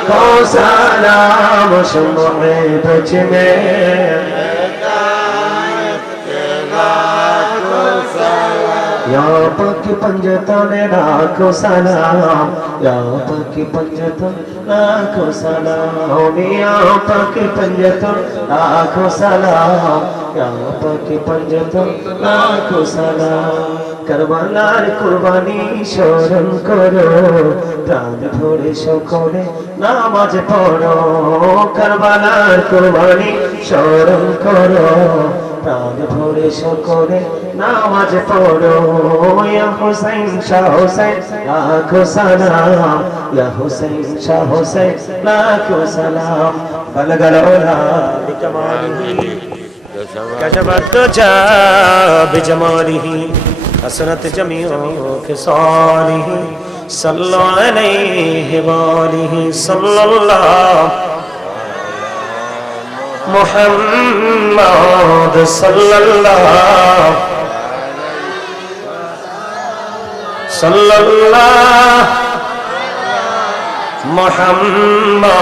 को सलाम शुहे बेजमे या पाकी पंजतने लाखो सलाम या पाकी पंजतन लाखो सलाम या पाकी पंजतन लाखो सलाम या पाकी पंजतन लाखो सलाम करबलार कुर्बानी स्मरण करो प्राण भरे সকলে নামাজ পড়ো करबलार कुर्बानी স্মরণ করো प्राण भरे সকলে नामाज पढ़ो या हुसैन शाह हुसैन लाखो सलाम या हुसैन शाह हुसैन लाखो सलाम बलगल औला बिजमालिही कशफत तुजा बिजमालिही हसनत जमीओ खिसालिही सल्लल्लाहु अलैहि वालिही सल्लल्लाहु मुहम्मद सल्लल्लाहु मुहम्मद